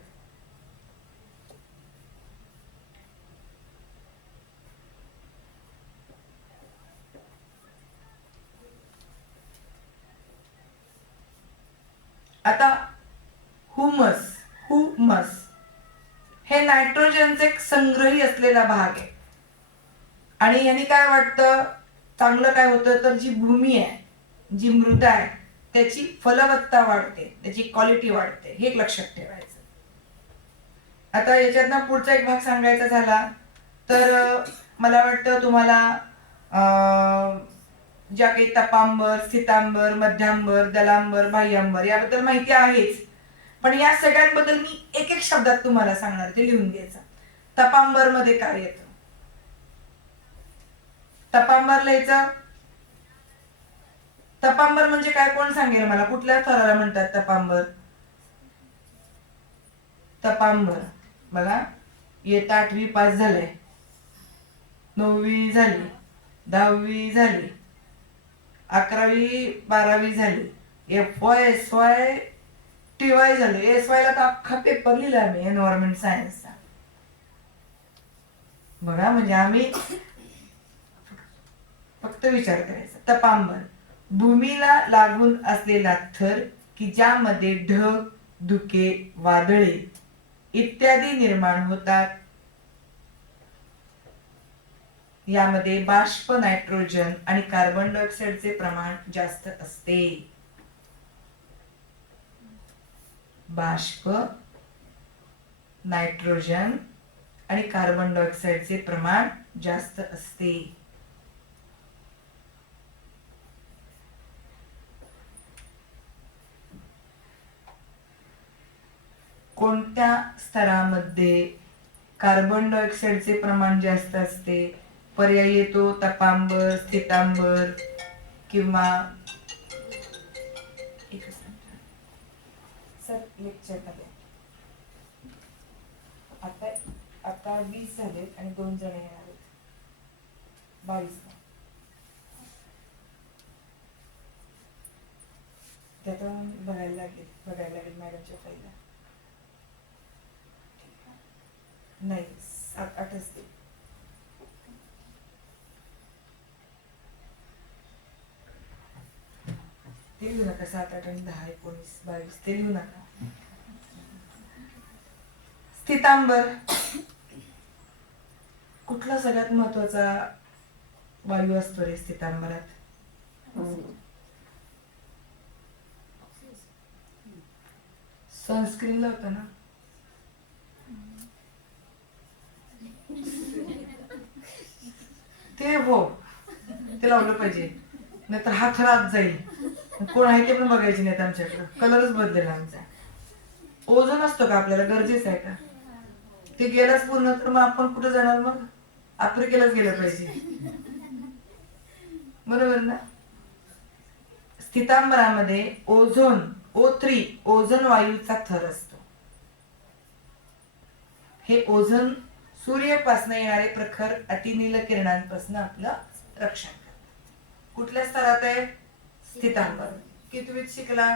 आता हुमस हे नायट्रोजनचे एक संग्रही असलेला भाग आहे. आणि यांनी काय वाटतं चांगलं काय होतं तर जी भूमी आहे, जी मृदा आहे त्याची फलवत्ता वाढते, त्याची क्वालिटी वाढते. हे एक लक्षात ठेवायचं. आता याच्यातनं पुढचा एक भाग सांगायचा झाला तर मला वाटतं तुम्हाला ज्या काही तपांबर, स्थितांबर, मध्यांबर, दलांबर, बाह्यांबर याबद्दल माहिती आहेच. पण या सगळ्यांबद्दल मी एक एक शब्दात तुम्हाला सांगणार, ते लिहून घ्यायचं. तपांबर मध्ये काय येतं? तपांबर लिहायचं. तपांबर म्हणजे काय कोण सांगेल मला? कुठल्या थराला म्हणतात तपांबर? तपांबर बघा, इयत्ता 8वी पास झालंय, 9वी झाली, 10वी झाली, 11वी 12वी झाली, FY SY TY झाले. SY ला तर अख्खा पेपर लिहिला मी एन्व्हायरमेंट सायन्सचा. बघा म्हणजे आम्ही फक्त विचार करायचा. तपांबर भूमीला लागून असलेला थर की ज्यामध्ये ढग, धुके, वादळे इत्यादी निर्माण होतात. यामध्ये बाष्प, नायट्रोजन आणि कार्बन डायऑक्साईडचे प्रमाण जास्त असते. बाष्प, नायट्रोजन आणि कार्बन डायऑक्साईडचे प्रमाण जास्त असते. कोणत्या स्तरामध्ये कार्बन डायऑक्साईडचे प्रमाण जास्त असते? पर्याय येतो तपांबर, स्थितांबर किंवा सर लेक्चर मध्ये आता 20 झालेत आणि 2 जण येणार आहेत. 22 त्याचा बघायला लागेल मॅडमच्या फाईलला. नाही 7-8 असते. ते लिहू नका. 7, 8 आणि 10, 19, 22 ते लिहू नका. स्थितांबर कुठला सगळ्यात महत्वाचा वायू असतो रे स्थितांबरात? सनस्क्रीन लावतो ना. ते हो ते लावलं पाहिजे, नाहीतर हात रात जाईल. कोण आहे ते पण बघायचे नाहीत आमच्याकडं. कलरच बदलेल आमचा. ओझोन असतो का आपल्याला गरजेचं आहे का? ते गेलाच पूर्ण तर मग आपण कुठं जाणार? मग आफ्रिकेलाच गेलं पाहिजे. बरोबर ना? स्थितांबरामध्ये ओझोन O3 ओझोन वायूचा थर असतो. हे ओझोन सूर्यापासून येणारे प्रखर अतिनील किरणांपासून आपलं रक्षण करतात. कुठल्या स्तरात आहे? स्थितांबर. कितवीत शिकला?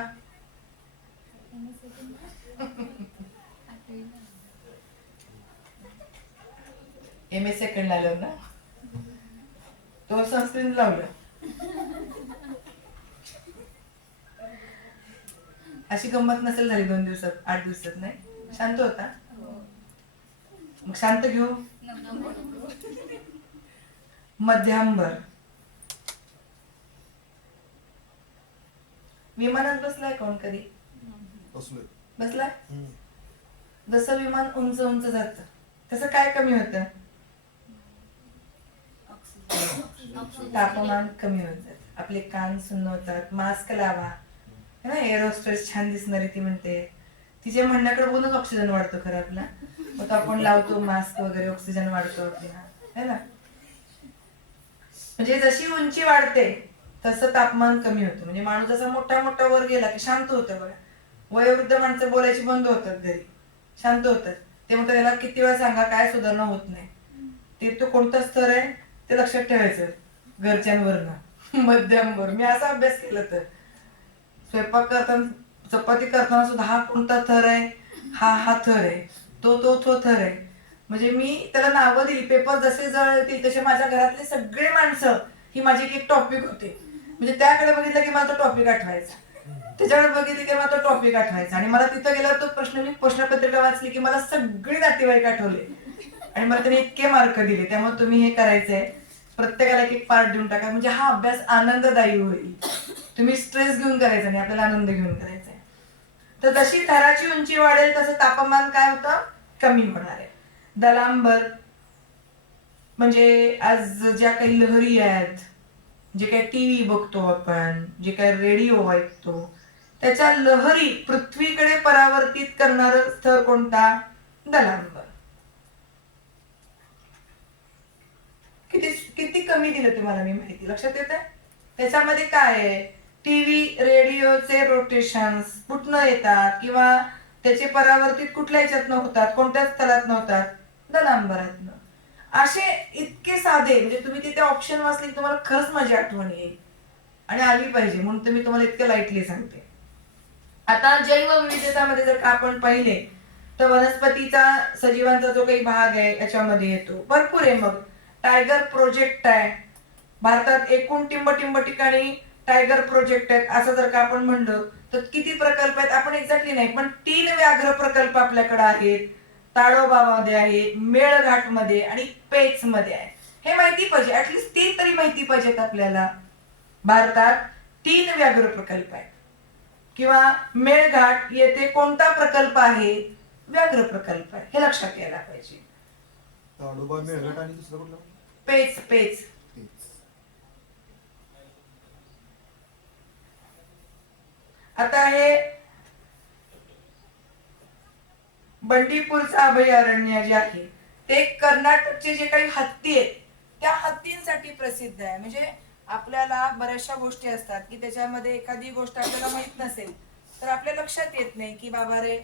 MA सेकंड आलं ना, तो सनस्क्रीन लावलं. अशी गंमत नसेल झाली 2 दिवसात 8 दिवसात. नाही शांत होता. मग शांत घेऊ. मध्यांबर. विमानात बसलाय कोण कधी? बसलोय. बसलाय? हम्म. जसं विमान उंच उंच जात तसं काय कमी होतं? तापमान कमी होत जात. आपले कान सुन्न होतात. मास्क लावा. है ना, एअर होस्टेस छान दिसणारी ती म्हणते, तिच्या म्हणण्याकडे बघूनच ऑक्सिजन वाढतो खरं आपला. मग तो आपण लावतो मास्क वगैरे, ऑक्सिजन वाढतो आपला, है ना. म्हणजे जशी उंची वाढते तसं तापमान कमी होतं. म्हणजे माणूस जसा मोठा मोठा वर गेला की शांत होतं बघा. वयोवृद्ध माणसं बोलायची बंद होतात घरी, शांत होतात. ते म्हणतात त्याला किती वेळा सांगा काय सुधारणा होत नाही. ते तो कोणता स्तर आहे ते लक्षात ठेवायचं घरच्यांवरनं. मध्यमवर. मी असा अभ्यास केला. तर स्वयंपाक करताना चपाती करताना सुद्धा हा कोणता थर आहे, हा थर आहे, तो थर आहे. म्हणजे मी त्याला नावं दिली. पेपर जसे जळतील तसे माझ्या घरातले सगळे माणसं ही माझी एक टॉपिक होते. म्हणजे त्याकडे बघितलं की मला तो टॉपिक आठवायचा, त्याच्याकडे बघितलं की मला तो टॉपिक आठवायचा. आणि मला तिथं गेल्यावर तो मी प्रश्नपत्रिका वाचली की मला सगळे नातेवाईक आठवले आणि मला त्याने इतके मार्क दिले. त्यामुळे तुम्ही हे करायचंय, प्रत्येकाला एक पार्ट देऊन टाका. म्हणजे हा अभ्यास आनंददायी होईल. तुम्ही स्ट्रेस घेऊन करायचा नाही, आपल्याला आनंद घेऊन करायचा आहे. तर जशी थराची उंची वाढेल तसं तापमान काय होतं? कमी होणार आहे. दलांबर म्हणजे आज ज्या काही लहरी आहेत, जे काही टीव्ही बघतो आपण, जे काही रेडिओ ऐकतो, त्याच्या लहरी पृथ्वीकडे परावर्तित करणारा स्तर कोणता? दलांबर. किती किती कमी दिलं तुम्हाला मी माहिती, लक्षात येत आहे? त्याच्यामध्ये काय आहे? टीव्ही रेडिओचे रोटेशन्स कुठनं येतात किंवा त्याचे परावर्तित कुठल्या ह्याच्यातनं होतात, कोणत्या स्थळातनं होतात? दलांबरातनं. असे इतके साधे, म्हणजे तुम्ही तिथे ऑप्शन वाचले की तुम्हाला खरंच माझी आठवण येईल आणि आली पाहिजे, म्हणून तुम्ही तुम्हाला इतके लाईटली सांगते. आता जैवविविधतामध्ये जर का आपण पाहिले तर वनस्पतीचा, सजीवांचा जो काही भाग आहे याच्यामध्ये येतो. भरपूर आहे. मग टायगर प्रोजेक्ट आहे भारतात. एकूण टिंब ठिकाणी टायगर प्रोजेक्ट आहेत. असं जर का आपण म्हणलं तर किती प्रकल्प आहेत आपण एक्झॅक्टली नाही, पण 3 व्याघ्र प्रकल्प आपल्याकडे आहेत. ताडोबामध्ये आहे, मेळघाट मध्ये आणि पेच मध्ये आहे. हे माहिती पाहिजे, ऍटलीस्ट 3 तरी माहिती पाहिजेत आपल्याला. भारतात 3 व्याघ्र प्रकल्प आहेत. किंवा मेळघाट येथे कोणता प्रकल्प आहे? व्याघ्र प्रकल्प आहे. हे लक्षात यायला पाहिजे. ताडोबा, मेळघाट आणि दुसरा कुठला? पेच. तेच. आता हे बंडीपूरचं अभयारण्य जे आहे ते कर्नाटकचे जे काही हत्ती आहेत त्या हत्तींसाठी प्रसिद्ध आहे. म्हणजे आपल्याला बऱ्याचशा गोष्टी असतात की त्याच्यामध्ये एखादी गोष्ट आपल्याला माहित नसेल तर आपल्या लक्षात येत नाही की बाबा रे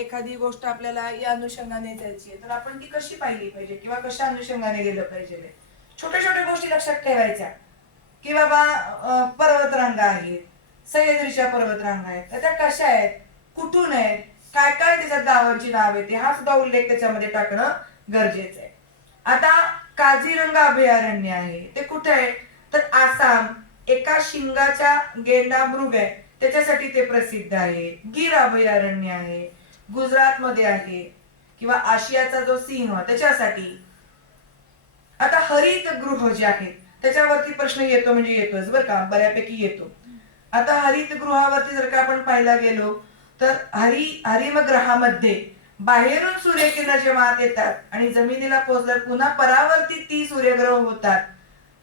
एखादी गोष्ट आपल्याला या अनुषंगाने द्यायची आहे तर आपण ती कशी पाहिली पाहिजे किंवा कशा अनुषंगाने गेलं पाहिजे. छोट्या छोट्या गोष्टी लक्षात ठेवायच्या की बाबा पर्वतरांगा आहेत, सह्याद्रीच्या पर्वतरांगा आहेत, तर त्या कशा आहेत, कुठून आहेत, काय काय त्याच्यात गावांची नाव येते, हा सुद्धा उल्लेख त्याच्यामध्ये टाकणं गरजेचं आहे. आता काझीरंगा अभयारण्य आहे ते कुठे आहे तर आसाम. एका शिंगाच्या गेंडा मृग आहे त्याच्यासाठी ते प्रसिद्ध आहे. गीर अभयारण्य आहे गुजरात मध्ये आहे. किंवा आशियाचा जो सिंह त्याच्यासाठी. आता हरितगृह जे आहेत त्याच्यावरती प्रश्न येतो, म्हणजे येतोच बरं का, बऱ्यापैकी येतो. आता हरितगृहावरती जर का आपण पाहायला गेलो तर हरिमगृहामध्ये बाहेरून सूर्यकिरण जेव्हा आत येतात आणि जमिनीला पोहोचल्यावर पुन्हा परावर्तित ती सूर्यग्रह होतात,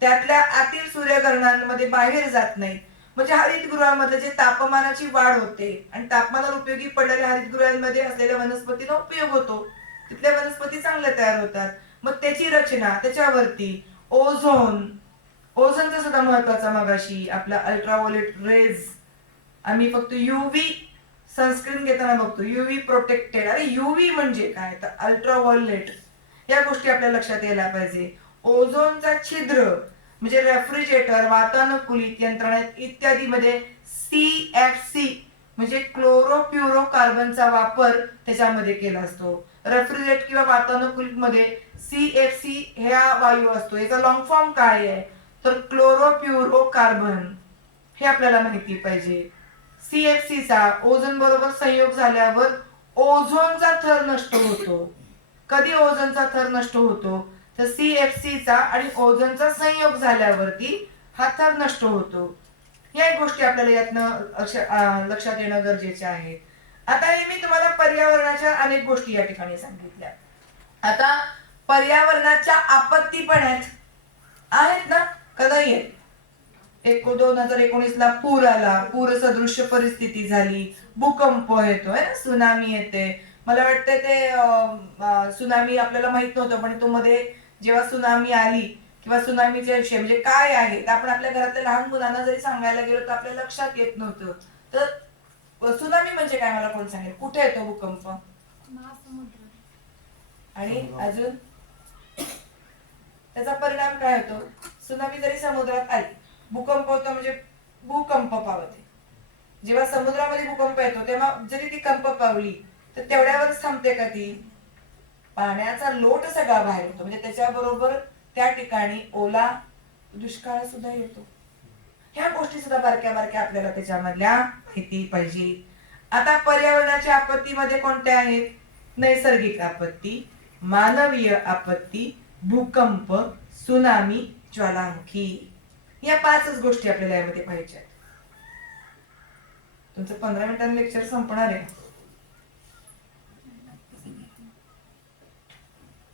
त्यातल्या आतील सूर्यग्रहणांमध्ये बाहेर जात नाही. म्हणजे हरितगृहामध्ये जे तापमानाची वाढ होते आणि तापमानावर उपयोगी पडलेल्या हरितगृहांमध्ये असलेल्या वनस्पतींना उपयोग होतो, तिथल्या वनस्पती चांगल्या तयार होतात. मग त्याची रचना, त्याच्यावरती ओझोनचा सुद्धा महत्वाचा, मगाशी आपला अल्ट्राव्हायोलेट रेज, आम्ही फक्त युव्ही सनस्क्रीन घेताना बघतो युव्ही प्रोटेक्टेड. अरे युव्ही म्हणजे काय तर अल्ट्राव्हायोलेट. या गोष्टी आपल्या लक्षात यायला पाहिजे. ओझोनचा छिद्र म्हणजे रेफ्रिजरेटर, वातानुकूलित यंत्रणा इत्यादीमध्ये CFC म्हणजे क्लोरोफ्युरो कार्बनचा वापर त्याच्यामध्ये केला असतो. रेफ्रिजरेट किंवा वातानुकूलित मध्ये CFC ह्या वायू असतो. याचा लॉंग फॉर्म काय आहे तर क्लोरोफ्युरो कार्बन, हे आपल्याला माहिती पाहिजे. CFC चा ओझोन बरोबर संयोग झाल्यावर ओझोनचा थर नष्ट होतो. कधी ओझोनचा थर नष्ट होतो तर CFC चा आणि ओझोनचा संयोग झाल्यावरती हा थर नष्ट होतो. या गोष्टी आपल्याला यातनं लक्षात येणं गरजेचे आहे. आता हे मी तुम्हाला पर्यावरणाच्या अनेक गोष्टी या ठिकाणी सांगितल्या. आता पर्यावरणाच्या आपत्ती पण आहेत ना, का नाही आहेत? 2019 ला पूर आला, पूर सदृश्य परिस्थिती झाली, भूकंप येतोय ना, सुनामी येते. मला वाटतं ते सुनामी आपल्याला माहित नव्हतं, पण तो मध्ये जेव्हा सुनामी आली किंवा सुनामीचे विषय म्हणजे काय आहे तर आपण आपल्या घरातल्या लहान मुलांना जरी सांगायला गेलो तर आपल्या लक्षात येत नव्हतं. तर सुनामी म्हणजे काय मला कोण सांगेल? कुठे येतो भूकंप आणि अजून त्याचा परिणाम काय होतो? सुनामी जरी समुद्रात आली, भूकंप होतो म्हणजे भूकंप पावते. जेव्हा समुद्रामध्ये भूकंप येतो तेव्हा जरी ती कंप पावली तर तेवढ्यावरच थांबते का ती? पाण्याचा लोट सगळा बाहेर होतो, म्हणजे त्याच्याबरोबर त्या ठिकाणी ओला दुष्काळ सुद्धा येतो. ह्या गोष्टी सुद्धा बारक्या बारक्या आपल्याला त्याच्यामधल्या माहिती पाहिजे. आता पर्यावरणाच्या आपत्तीमध्ये कोणत्या आहेत? नैसर्गिक आपत्ती, मानवीय आपत्ती, भूकंप, सुनामी, ज्वालामुखी. या 5च गोष्टी आपल्याला यामध्ये पाहिजे आहेत. तुमचं 15 मिनिटांनी लेक्चर संपणार आहे.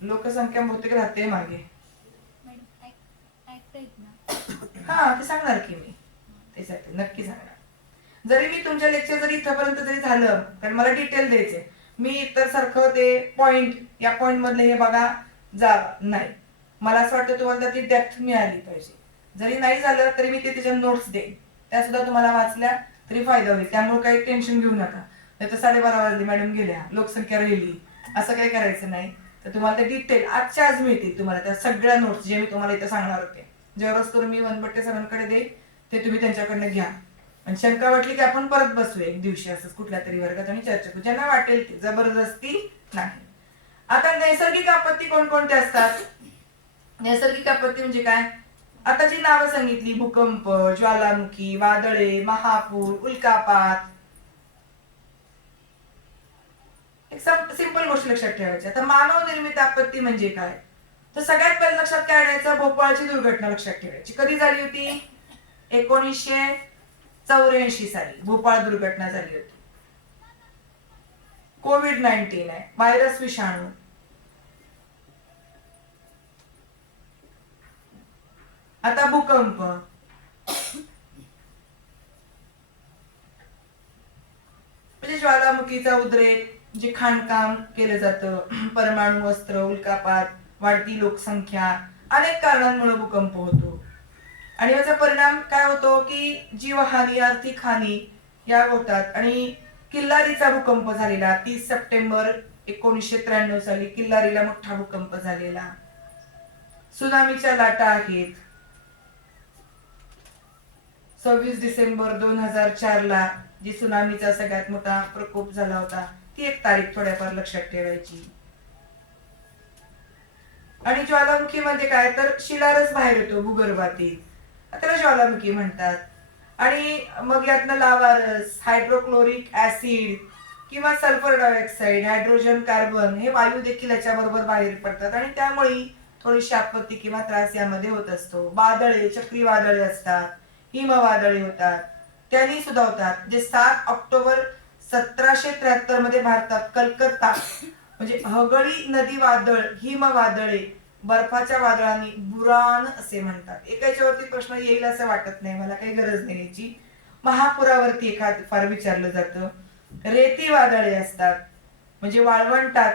लोकसंख्या बहुतेक राहते मागे. हा ते सांगणार की मी, त्यासाठी नक्की सांगणार. जरी मी तुमच्या लेक्चर जरी इथपर्यंत जरी झालं कारण मला डिटेल द्यायचे, मी इतर सारखं ते पॉइंट या पॉइंट मधले हे बघा जा नाही. मला असं वाटतं तुम्हाला ती डेप्थ मिळाली पाहिजे. जरी नाही झालं तरी मी ते त्याच्या नोट्स देईन, त्या सुद्धा तुम्हाला वाचल्या तरी फायदा होईल. त्यामुळे काही टेन्शन घेऊ नका. नाही तर 12:30 वाजले, मॅडम गेल्या, लोकसंख्या राहिली, असं काही करायचं नाही. तर तुम्हाला ते डिटेल आजच्या आज मिळतील तुम्हाला त्या सगळ्या नोट्स जे मी तुम्हाला इथं सांगणार होते. जेवढंच करून मी वनपट्टे सरांकडे देईन ते तुम्ही त्यांच्याकडनं घ्या. आणि शंका वाटली की आपण परत बसू एक दिवशी असंच कुठल्या तरी वर्गात आणि चर्चा करू, ज्यांना वाटेल ते, जबरदस्ती नाही. आता नैसर्गिक आपत्ती कोणकोणत्या असतात? नैसर्गिक आपत्ती म्हणजे काय? आता जी नावं सांगितली, भूकंप, ज्वालामुखी, वादळे, महापूर, उल्कापात. एक सिंपल गोष्ट लक्षात ठेवायची. आता मानव निर्मित आपत्ती म्हणजे काय? तर सगळ्यात पहिलं लक्षात काय आणायचं? भोपाळची दुर्घटना लक्षात ठेवायची. कधी झाली होती? 1984 साली भोपाळ दुर्घटना झाली होती. कोविड-19 आहे, व्हायरस विषाणू. आता भूकंप. म्हणजे ज्वालामुखीचा उद्रेक, जे खाणकाम केलं जातं, परमाणु अस्त्र, उल्कापात, वाढती लोकसंख्या, अनेक कारणांमुळे भूकंप होतो. आणि याचा परिणाम काय होतो की जीवहानी, आर्थिक हानी या होतात. आणि किल्लारीचा भूकंप झालेला 30 सप्टेंबर 1993 साली किल्लारीला मोठा भूकंप झालेला. सुनामीच्या लाटा आहेत. 26 डिसेंबर 2004 ला जी सुनामीचा सगळ्यात मोठा प्रकोप झाला होता, ती एक तारीख थोड्याफार लक्षात ठेवायची. आणि ज्वालामुखी म्हणजे काय तर शिलारस बाहेर येतो भूगर्भातील, त्याला ज्वालामुखी म्हणतात. आणि मग यातनं लावारस, हायड्रोक्लोरिक ऍसिड किंवा सल्फर डायऑक्साईड, हायड्रोजन, कार्बन हे वायू देखील याच्याबरोबर बाहेर पडतात आणि त्यामुळे थोडीशी आपत्ती किंवा त्रास यामध्ये होत असतो. वादळे, चक्रीवादळे असतात, हिमवादळे होतात, त्यांनी सुद्धा होतात. जे 7 ऑक्टोबर 1773 मध्ये भारतात कलकत्ता म्हणजे हगळी नदी वादळ, हिमवादळे, बर्फाच्या वादळांनी बुरान असे म्हणतात. एकाच्यावरती प्रश्न येईल असं वाटत नाही, मला काही गरज नाही याची. महापुरावरती एखाद फार विचारलं जातं. रेती वादळे असतात म्हणजे वाळवंटात,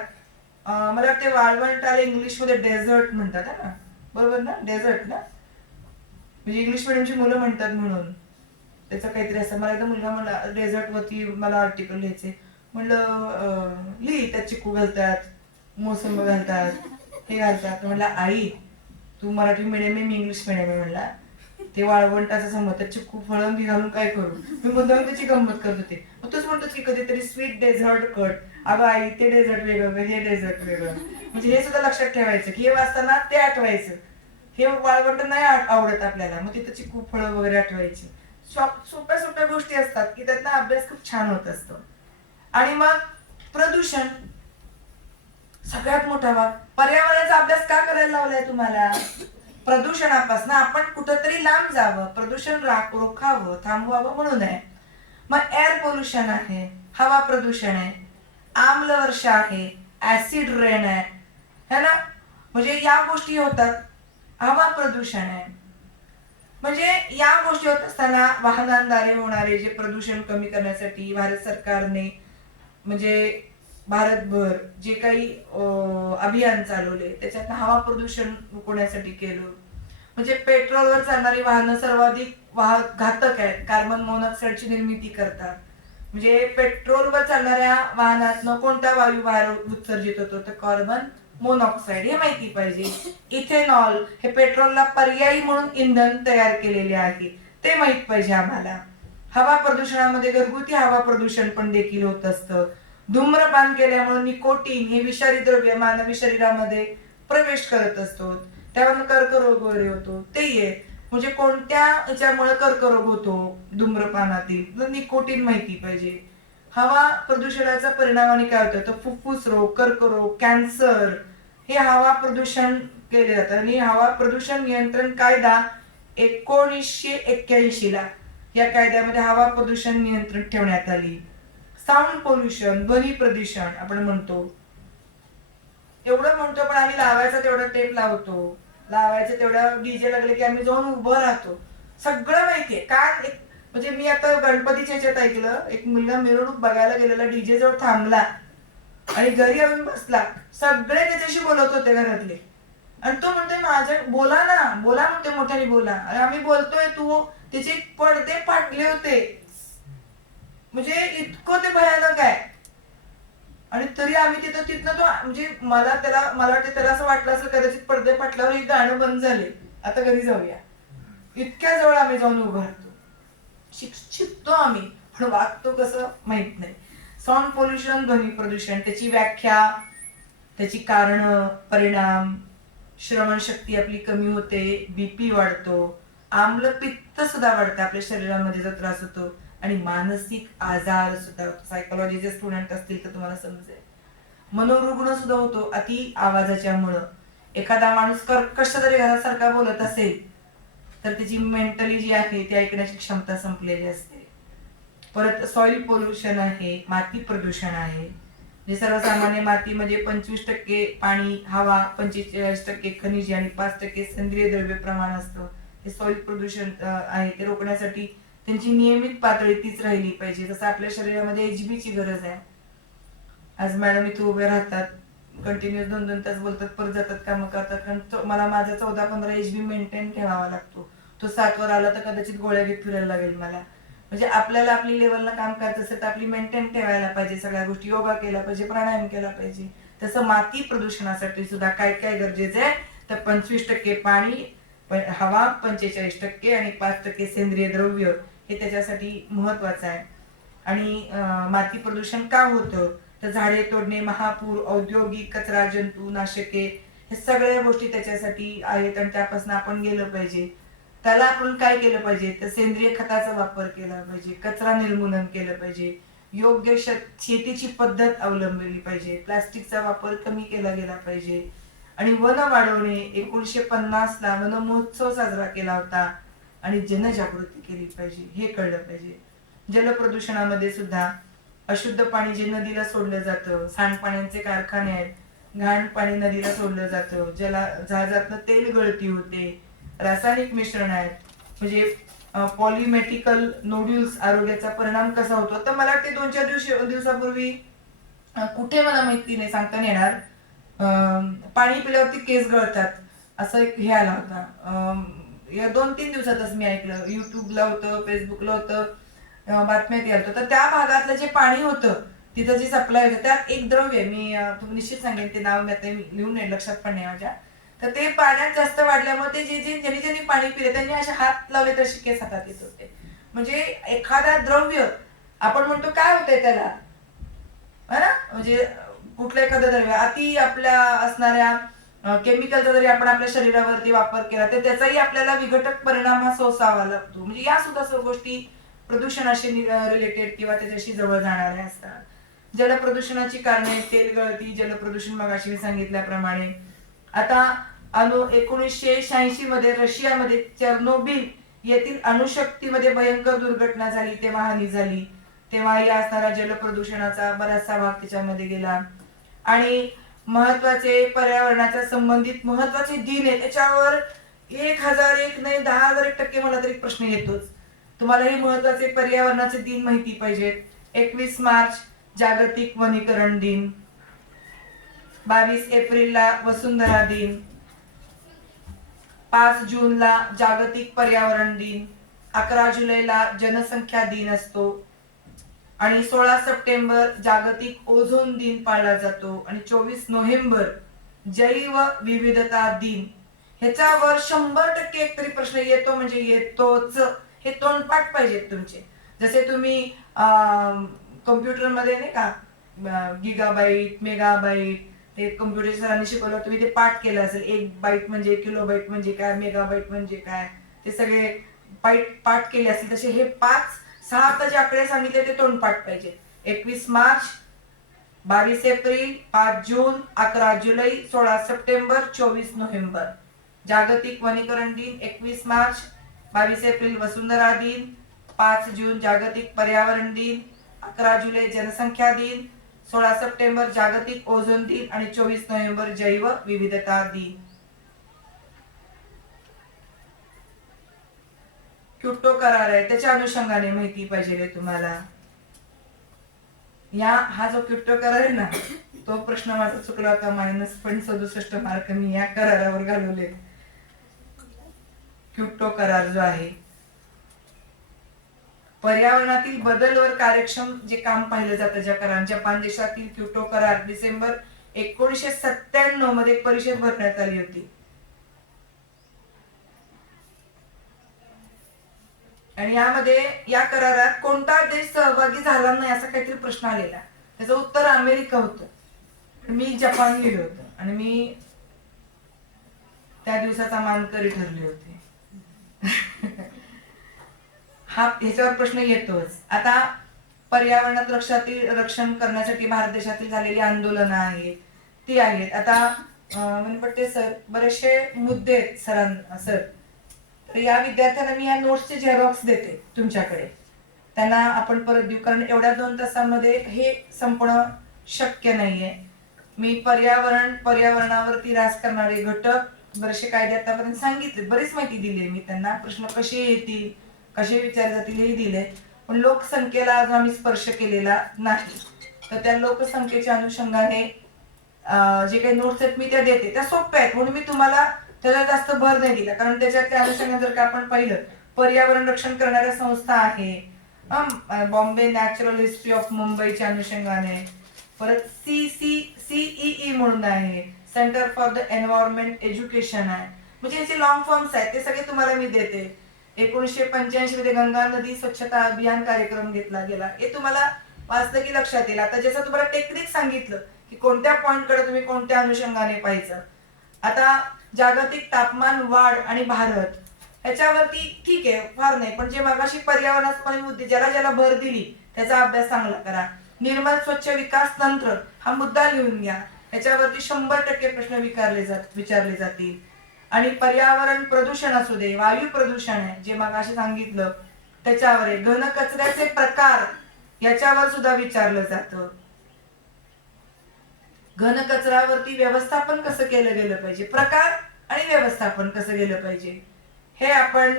मला वाटते वाळवंटाला इंग्लिश मध्ये डेझर्ट म्हणतात ना, बरोबर ना? डेझर्ट ना, म्हणजे इंग्लिश मिडियमची मुलं म्हणतात म्हणून त्याचं काहीतरी असं. मला एकदा मुलगा म्हणला डेझर्ट वरती मला आर्टिकल लिहायचे, म्हणलं लिही, त्यात चिकू घालतात, मोसंबी घालतात, हे घालतात. म्हणला आई तू मराठी मिडियम आहे मी इंग्लिश मिडियम आहे. म्हणला ते वाळवंटाचं समजतं चिक्कू फळं मी घालून काय करू. मी मुद्दाम त्याची गंमत करत होते. मग तूच म्हणतो की कधीतरी स्वीट डेझर्ट कट. अगं आई ते डेझर्ट वेगळं हे डेझर्ट वेगळं. म्हणजे हे सुद्धा लक्षात ठेवायचं की हे वाचताना ते आठवायचं. हे वाळवंट नाही आवडत आपल्याला मग तिथं चिक्कू फळं वगैरे आठवायची. सोप्या सोप्या गोष्टी असतात की त्यातनं अभ्यास खूप छान होत असतो. आणि मग प्रदूषण सगळ्यात मोठा भाग. पर्यावरणाचा अभ्यास का करायला लावलाय तुम्हाला? प्रदूषणापासून आपण कुठंतरी लांब जावं, प्रदूषण रोखावं, थांबवावं म्हणून आहे. मग एअर पोल्युशन आहे, हवा प्रदूषण आहे, आम्ल वर्षा आहे, ऍसिड रेन आहे, है ना. म्हणजे या गोष्टी होतात. हवा प्रदूषण आहे म्हणजे या गोष्टी होत असताना वाहनांद्वारे होणारे जे प्रदूषण कमी करण्यासाठी भारत सरकारने म्हणजे भारतभर जे काही अभियान चालवले त्याच्यात हवा प्रदूषण रोखण्यासाठी केलं. म्हणजे पेट्रोलवर चालणारी वाहनं सर्वाधिक घातक आहेत, कार्बन मोनॉक्साईडची निर्मिती करतात. म्हणजे पेट्रोलवर चालणाऱ्या वाहनातनं कोणता वायू बाहेर उत्सर्जित होतो तर कार्बन मोनॉक्साईड हे माहिती पाहिजे. इथेनॉल हे पेट्रोलला पर्यायी म्हणून इंधन तयार केलेले आहे ते माहित पाहिजे आम्हाला. हवा प्रदूषणामध्ये घरगुती हवा प्रदूषण पण देखील होत असतं. धूम्रपान केल्यामुळे निकोटीन हे विषारी द्रव्य मानवी शरीरामध्ये प्रवेश करत असतो, त्यामुळे कर्करोग वगैरे होतो. ते आहे म्हणजे कोणत्या याच्यामुळे कर्करोग होतो धूम्रपानातील तर निकोटीन माहिती पाहिजे. हवा प्रदूषणाचा परिणामाने काय होतं तर फुफ्फुस रोग, कर्करोग, कॅन्सर हे हवा प्रदूषण केले जातं. आणि हवा प्रदूषण नियंत्रण कायदा 1981 ला या कायद्यामध्ये हवा प्रदूषण नियंत्रण ठेवण्यात आली. साऊंड पोल्युशन, ध्वनी प्रदूषण आपण म्हणतो, एवढं म्हणतो पण आम्ही लावायचा तेवढा टेप लावतो, लावायचं तेवढं डीजे लागले की आम्ही जाऊन उभं राहतो. सगळं माहितीये का. म्हणजे मी आता गणपतीच्या ह्याच्यात ऐकलं एक मुलगा मिरवणूक बघायला गेलेला डीजे जवळ थांबला आणि घरी येऊन बसला. सगळे त्याच्याशी बोलत होते घरातले आणि तो म्हणतोय माझ्या बोला ना बोला म्हणते मोठ्याने बोला. आणि आम्ही बोलतोय तू त्याचे पडदे फाटले होते. म्हणजे इतकं ते भयानक आहे. आणि तरी आम्ही तिथनं तो म्हणजे मला वाटतं त्याला असं वाटलं असेल कदाचित पडदे फाटल्यावर एक गाणं बंद झाले आता घरी जाऊया. इतक्या जवळ आम्ही जाऊन उभं राहतो. शिकतो आम्ही पण वागतो कसं माहित नाही. साऊंड पोल्युशन, ध्वनी प्रदूषण, त्याची व्याख्या, त्याची कारण, परिणाम, श्रवण शक्ती आपली कमी होते, बीपी वाढतो, आम्ल पित्त सुद्धा वाढतं आपल्या शरीरामध्ये जर त्रास होतो आणि मानसिक आजार सुद्धा होतो. सायकोलॉजीचे स्टुडंट असतील तर तुम्हाला समजेल. मनोरुग्ण सुद्धा होतो अति आवाजाच्यामुळं. एखादा माणूस कर्कश जरी घरासारखा बोलत असेल तर त्याची मेंटली जी आहे ती ऐकण्याची क्षमता संपलेली असते. परत सॉइल पोल्युशन आहे, माती प्रदूषण आहे. जे सर्वसामान्य माती म्हणजे 25% पाणी, हवा, 45% खनिजे आणि 5% सेंद्रिय द्रव्य प्रमाण असतं. हे सॉइल प्रदूषण आहे ते रोखण्यासाठी त्यांची नियमित पातळी तीच राहिली पाहिजे. जसं आपल्या शरीरामध्ये HB ची गरज आहे. आज मॅडम इथे उभे राहतात, कंटिन्युअस 2-2 तास बोलतात, परत जातात, कामं करतात. कारण मला माझा 14-15 HB मेंटेन ठेवावा लागतो. तो 7 वर आला तर कदाचित गोळ्या घेत फिरायला लागेल मला. म्हणजे आपल्याला आपली लेवलला काम करायचं असेल तर आपली मेंटेन ठेवायला पाहिजे. सगळ्या गोष्टी योगा केला पाहिजे, प्राणायाम केला पाहिजे. तसं माती प्रदूषणासाठी सुद्धा काय काय गरजेचं आहे तर 25% पाणी, हवा 45% आणि 5% सेंद्रिय द्रव्य हे त्याच्यासाठी महत्वाचं आहे. आणि माती प्रदूषण का होतं तर झाडे तोडणे, महापूर, औद्योगिक कचरा, जंतुनाशके हे सगळ्या गोष्टी त्याच्यासाठी आहेत आणि त्यापासून आपण गेलं पाहिजे. त्याला आपण काय केलं पाहिजे तर सेंद्रिय खताचा वापर केला पाहिजे, कचरा निर्मूलन केलं पाहिजे, योग्य शेतीची पद्धत अवलंबली पाहिजे, प्लास्टिकचा वापर कमी केला गेला पाहिजे. आणि वन वाढवणे, 1950 ला वन महोत्सव साजरा केला होता आणि जनजागृती केली पाहिजे हे कळलं पाहिजे. जलप्रदूषणामध्ये सुद्धा अशुद्ध पाणी जे नदीला सोडलं जातं, सांडपाण्यांचे कारखाने आहेत, घाण पाणी नदीला सोडलं जातं, जहाजातनं तेल गळती होते, रासायनिक मिश्रण आहेत, म्हणजे पॉलिमेटिकल नोड्यूल्स, आरोग्याचा परिणाम कसा होतो. तर मला वाटते 2-4 दिवसापूर्वी कुठे मला माहिती नाही सांगता नाही येणार, पाणी पिल्यावरती केस गळतात असं एक हे आला होता. या 2-3 दिवसातच मी ऐकलं. युट्यूबला होतं, फेसबुकला होतं, बातम्यात आलं होतं. तर त्या भागातलं जे पाणी होतं तिथं जी सप्लाय होते त्यात एक द्रव्य आहे, मी तुम्ही निश्चित सांगेन ते नाव मी आता लिहून नाही, लक्षात पण नाही माझ्या. तर ते पाण्यात जास्त वाढल्यामुळे ते ज्यांनी ज्यांनी पाणी पिले त्यांनी असे हात लावले तर केस हातात येत होते. म्हणजे एखादा द्रव्य आपण म्हणतो काय होतंय त्याला, है ना, म्हणजे कुठलं एखादं द्रव्य अति आपल्या असणाऱ्या केमिकलचा जरी आपण आपल्या शरीरावरती वापर केला तर त्याचाही आपल्याला विघटक परिणाम हा सोसावा लागतो. म्हणजे या सुद्धा सर्व गोष्टी प्रदूषणाशी रिलेटेड किंवा त्याच्याशी जवळ जाणाऱ्या असतात. जलप्रदूषणाची कारणे तेल गळती, जलप्रदूषण मगाशी मी सांगितल्याप्रमाणे. आता 1986 मध्ये रशियामध्ये चेर्नोबिल येथील अणुशक्तीमध्ये भयंकर दुर्घटना झाली, तेव्हा हानी झाली. तेव्हाही असणारा जलप्रदूषणाचा बराचसा भाग त्याच्यामध्ये गेला. आणि महत्वाचे पर्यावरणाच्या संबंधित महत्वाचे दिन आहे त्याच्यावर 1001 नाही 10,001% मला तरी प्रश्न येतोच. तुम्हाला हे महत्वाचे पर्यावरणाचे दिन माहिती पाहिजेत. 21 मार्च जागतिक वनीकरण दिन, 22 एप्रिलला वसुंधरा दिन, 5 जूनला जागतिक पर्यावरण दिन, 11 जुलैला जनसंख्या दिन असतो आणि 16 सप्टेंबर जागतिक ओझोन दिन पाळला जातो आणि 24 नोव्हेंबर जैव विविधता दिन. ह्याच्यावर 100% एक तरी प्रश्न येतो म्हणजे येतोच. हे तोंडपाठ पाहिजेत तुमचे. जसे तुम्ही कम्प्युटरमध्ये नाही का गिगाबाईट, मेगाबाईट, ते कम्प्युटर सरांनी शिकवलं, तुम्ही ते पाठ केलं असेल. 1 बाईट म्हणजे, किलोबाईट म्हणजे काय, मेगाबाईट म्हणजे काय, ते सगळे पाठ केले असतील. तसे हे 5-6 आता जे आकडे सांगितले ते तोंडपाठ पाहिजे. 21 मार्च, 22 एप्रिल, 5 जून, 11 जुलै, 16 सप्टेंबर, 24 नोव्हेंबर. जागतिक वनीकरण दिन 21 मार्च, 22 एप्रिल वसुंधरा दिन, 5 जून जागतिक पर्यावरण दिन, 11 जुलै जनसंख्या दिन, 16 सप्टेंबर जागतिक ओझोन दिन आणि 24 नोव्हेंबर जैव विविधता दिन. क्योटो करार आहे त्याच्या अनुषंगाने माहिती पाहिजे तुम्हाला. हा जो क्योटो करार आहे ना, तो प्रश्न माझा चुकला होता. -67 मार्क मी या करारावर घालवले. क्योटो करार जो आहे पर्यावरणातील बदलवर कार्यक्षम जे काम पाहिलं जातं ज्या करार, जपान देशातील क्योटो करार डिसेंबर 1997 मध्ये एक परिषद भरण्यात आली होती. आणि यामध्ये या करारात कोणता देश सहभागी झाला नाही असा काहीतरी प्रश्न आलेला. त्याचं उत्तर अमेरिका होतं. मी जपान लिहिलं होतं आणि मी त्या दिवसाचा मानकरी ठरले होते. हा ह्याच्यावर प्रश्न येतोच. आता पर्यावरणात रक्षण करण्यासाठी भारत देशातील झालेली आंदोलनं आहेत ती आहेत. आता पट्टे सर बरेचसे मुद्दे आहेत सर. तर या विद्यार्थ्यांना मी या नोट्सचे झेरॉक्स देते तुमच्याकडे, त्यांना आपण परत देऊ, कारण एवढ्या 2 तासामध्ये हे संपणं शक्य नाहीये. मी पर्यावरणावरती ऱ्हास करणारे घटक बरेचसे कायदे आतापर्यंत सांगितले, बरीच माहिती दिली मी त्यांना. प्रश्न कसे येतील, कसे विचारले जातील हे दिले. पण लोकसंख्येला अजून आम्ही स्पर्श केलेला नाही. तर त्या लोकसंख्येच्या अनुषंगाने जे काही नोट्स आहेत मी त्या देते. त्या सोप्या आहेत म्हणून मी तुम्हाला त्याला जास्त भर नाही दिला, कारण त्याच्या अनुषंगाने जर का आपण पाहिलं, पर्यावरण रक्षण करणाऱ्या संस्था आहे, बॉम्बे नॅचरल हिस्ट्री ऑफ मुंबईच्या अनुषंगाने, परत CCEE म्हणून आहे, centre for the environment education आहे. म्हणजे याचे लॉंग फॉर्म्स आहेत, ते सगळे तुम्हाला मी देते. 1985 मध्ये गंगा नदी स्वच्छता अभियान कार्यक्रम घेतला गेला. हे तुम्हाला वाचलं की लक्षात येईल. आता जसं तुम्हाला टेक्निक सांगितलं की कोणत्या पॉइंटकडे तुम्ही कोणत्या अनुषंगाने पाहायचं. आता जागतिक तापमान वाढ आणि भारत ह्याच्यावरती ठीक आहे, फार नाही, पण जे मगाशी पर्यावरणाचे मुद्दे ज्याला ज्याला भर दिली त्याचा अभ्यास चांगला करा. निर्मल स्वच्छ विकास तंत्र हा मुद्दा लिहून घ्या, ह्याच्यावरती 100% प्रश्न विचारले जातील. आणि पर्यावरण प्रदूषण असू दे, वायू प्रदूषण आहे जे मगाशी सांगितलं त्याच्यावर आहे, घन कचऱ्याचे प्रकार याच्यावर सुद्धा विचारलं जातं. घन कचऱ्यावरती व्यवस्थापन कसं केलं गेलं पाहिजे, प्रकार आणि व्यवस्थापन कसं गेलं पाहिजे हे आपण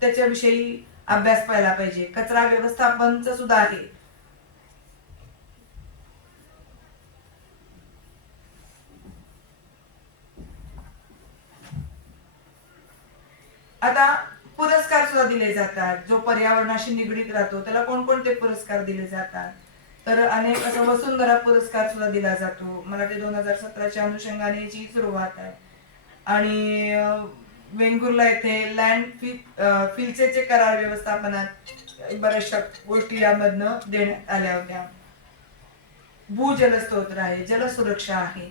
त्याच्याविषयी अभ्यास पाहिला पाहिजे. कचरा व्यवस्थापनचं सुद्धा आहे. आता पुरस्कार सुद्धा दिले जातात. जो पर्यावरणाशी निगडीत राहतो त्याला कोणकोणते पुरस्कार दिले जातात तर अनेक असं वसुंधरा पुरस्कार सुद्धा दिला जातो. मला ते 2017च्या अनुषंगाने याची सुरुवात आहे. आणि वेंगुर्ला येथे फिलचेचे करार व्यवस्थापनात बऱ्याचशा गोष्टी यामधनं देण्यात आल्या होत्या. भूजलस्तोत्र आहे, जलसुरक्षा आहे.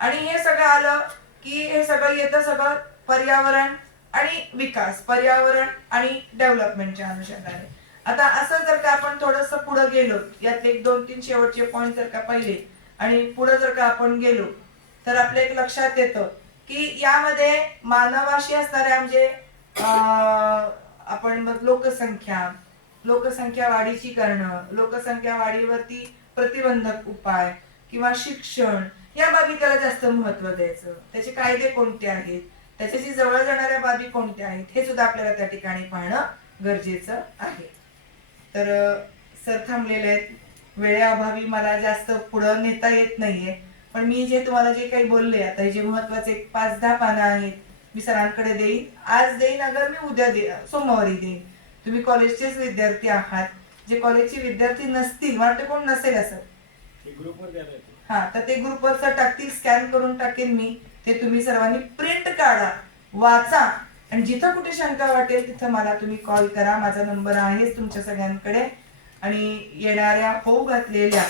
आणि हे सगळं आलं की हे सगळं येतं सगळं पर्यावरण आणि विकास, पर्यावरण आणि डेव्हलपमेंटच्या अनुषंगाने. आता असं जर का आपण थोडस पुढे गेलो, यातले 1-2-3 शेवटचे पॉइंट जर का पाहिले आणि पुढे जर का आपण गेलो तर आपल्या एक लक्षात येतं की यामध्ये मानवाशी असणाऱ्या म्हणजे आपण लोकसंख्या वाढीची करणं, लोकसंख्या वाढीवरती प्रतिबंधक उपाय किंवा शिक्षण या बाबी त्याला जास्त महत्व द्यायचं. त्याचे कायदे कोणते आहेत, त्याच्याशी जवळ जाणाऱ्या बाबी कोणत्या आहेत हे सुद्धा आपल्याला त्या ठिकाणी पाहणं गरजेचं आहे. तर सर थांबलेले आहेत. वेळेअभावी मला जास्त पुढं नेता येत नाहीये, पण मी जे तुम्हाला जे काही बोलले आता हे जे महत्वाचे 5-10 पानं आहेत मी सरांकडे देईन. आज देईन, अगर मी उद्या सोमवारी देईन. तुम्ही कॉलेजचेच विद्यार्थी आहात. जे कॉलेजचे विद्यार्थी नसतील, वाटते कोण नसेल असं, हा, तर ते ग्रुपवर टाकतील, स्कॅन करून टाकेन मी. ते तुम्ही सर्वांनी प्रिंट काढा, वाचा आणि जिथं कुठे शंका वाटेल तिथं मला तुम्ही कॉल करा. माझा नंबर आहेच तुमच्या सगळ्यांकडे. आणि येणाऱ्या होऊ घातलेल्या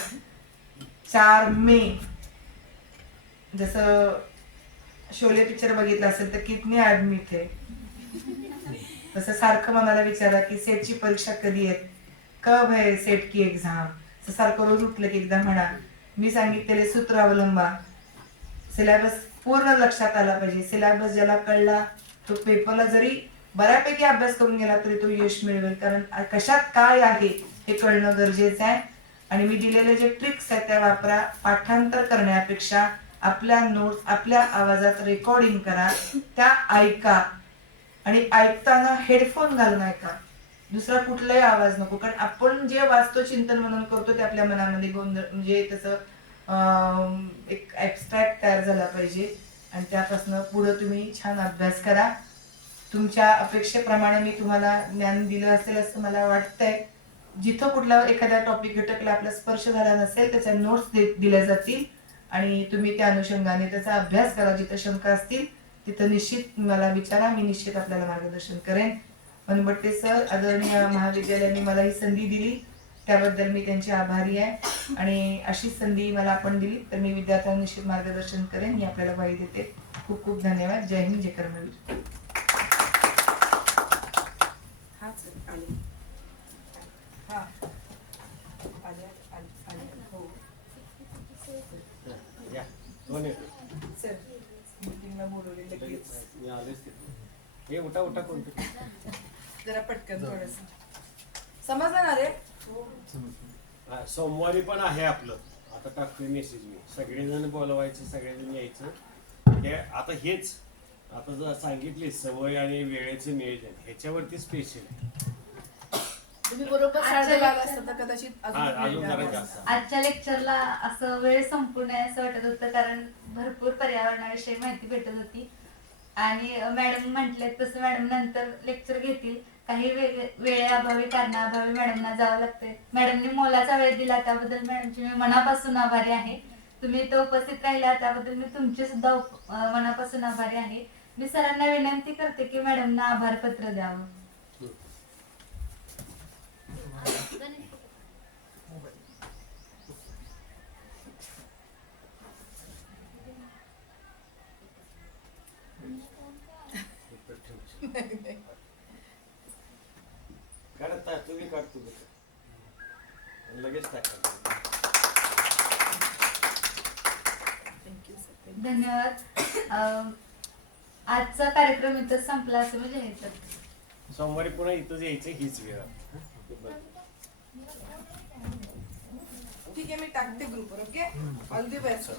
4 मे, जसं शोले पिक्चर बघितला असेल तर कितने आदमी थे, तसं सारखं मनाला विचारा की सेटची परीक्षा कधी आहे, कब है सेट की एग्जाम. सारखं रोज उठलं की एकदा म्हणा मी सांगितलेले सूत्र अवलंबा. सिलेबस पूर्ण लक्षात आला पाहिजे. सिलेबस ज्याला कळला तो पेपरला जरी बऱ्यापैकी अभ्यास करून गेला तरी तो यश मिळवेल. कारण कशात काय आहे हे कळणं गरजेचं आहे. आणि मी दिलेले जे ट्रिक्स आहेत त्या वापरा. पाठांतर करण्यापेक्षा आपल्या नोट्स आपल्या आवाजात रेकॉर्डिंग करा, त्या ऐका आणि ऐकताना हेडफोन घालून ऐका. दुसरा कुठलाही आवाज नको. कारण आपण जे वाचतो, चिंतन म्हणून करतो ते आपल्या मनामध्ये गोंधळ म्हणजे तसं एक ऍबस्ट्रॅक्ट तयार झाला पाहिजे. आणि त्यापासून पुढे तुम्ही छान अभ्यास करा. तुमच्या अपेक्षेप्रमाणे मी तुम्हाला ज्ञान दिलं असेल असं मला वाटतंय. जिथं कुठला एखादा टॉपिक घटकला आपला स्पर्श झाला नसेल त्याच्या नोट्स दिल्या जातील आणि तुम्ही त्या अनुषंगाने त्याचा अभ्यास करा. जिथं शंका असतील तिथं निश्चित मला विचारा, मी निश्चित आपल्याला मार्गदर्शन करेन. मनबट्टे सर, आदरणीय महाविद्यालयाने मला ही संधी दिली त्याबद्दल मी त्यांची आभारी आहे. आणि अशीच संधी मला आपण दिली तर मी विद्यार्थ्यांना निश्चित मार्गदर्शन करेन. मी आपल्याला ग्वाही देते. खूप खूप धन्यवाद. जय हिंद, जय कर्मवीर. हे उठा उठा कोणतं जरा पटकन थोडस समजलं ना रे. सोमवारी पण आहे आपलं. आता टाकतोय मेसेज मी. सगळेजण बोलवायचे, सगळेजण यायचं. हे आता हेच आता जर सांगितली सवय आणि वेळेचं नियोजन ह्याच्यावरती स्पेशल तुम्ही बरोबर साडेला आला असता तर कदाचित अजून जरा जास्त. आजच्या लेक्चरला असं वेळ संपूर्ण आहे असं वाटत होतं, कारण भरपूर पर्यावरणाविषयी माहिती भेटत होती. आणि मॅडम म्हटले तसं मॅडम नंतर लेक्चर घेतील. काही वेळेअभावी कारणाअभावी मॅडमना जावं लागतंय. मॅडमनी मोलाचा वेळ दिला त्याबद्दल मॅडमची मी मनापासून आभारी आहे. तुम्ही इथं उपस्थित राहिला त्याबद्दल मी तुमचे सुद्धा मनापासून आभारी आहे. मी सरांना विनंती करते की मॅडमना आभारपत्र द्यावं. काढता तुम्ही काढतो लगेच टाका. धन्यवाद. आजचा कार्यक्रम इथं संपला असं म्हणजे यायचं. सोमवारी पुन्हा इथंच यायचं हीच वेळ. ठीक आहे, मी टाकते ग्रुपवर. Okay, all the best.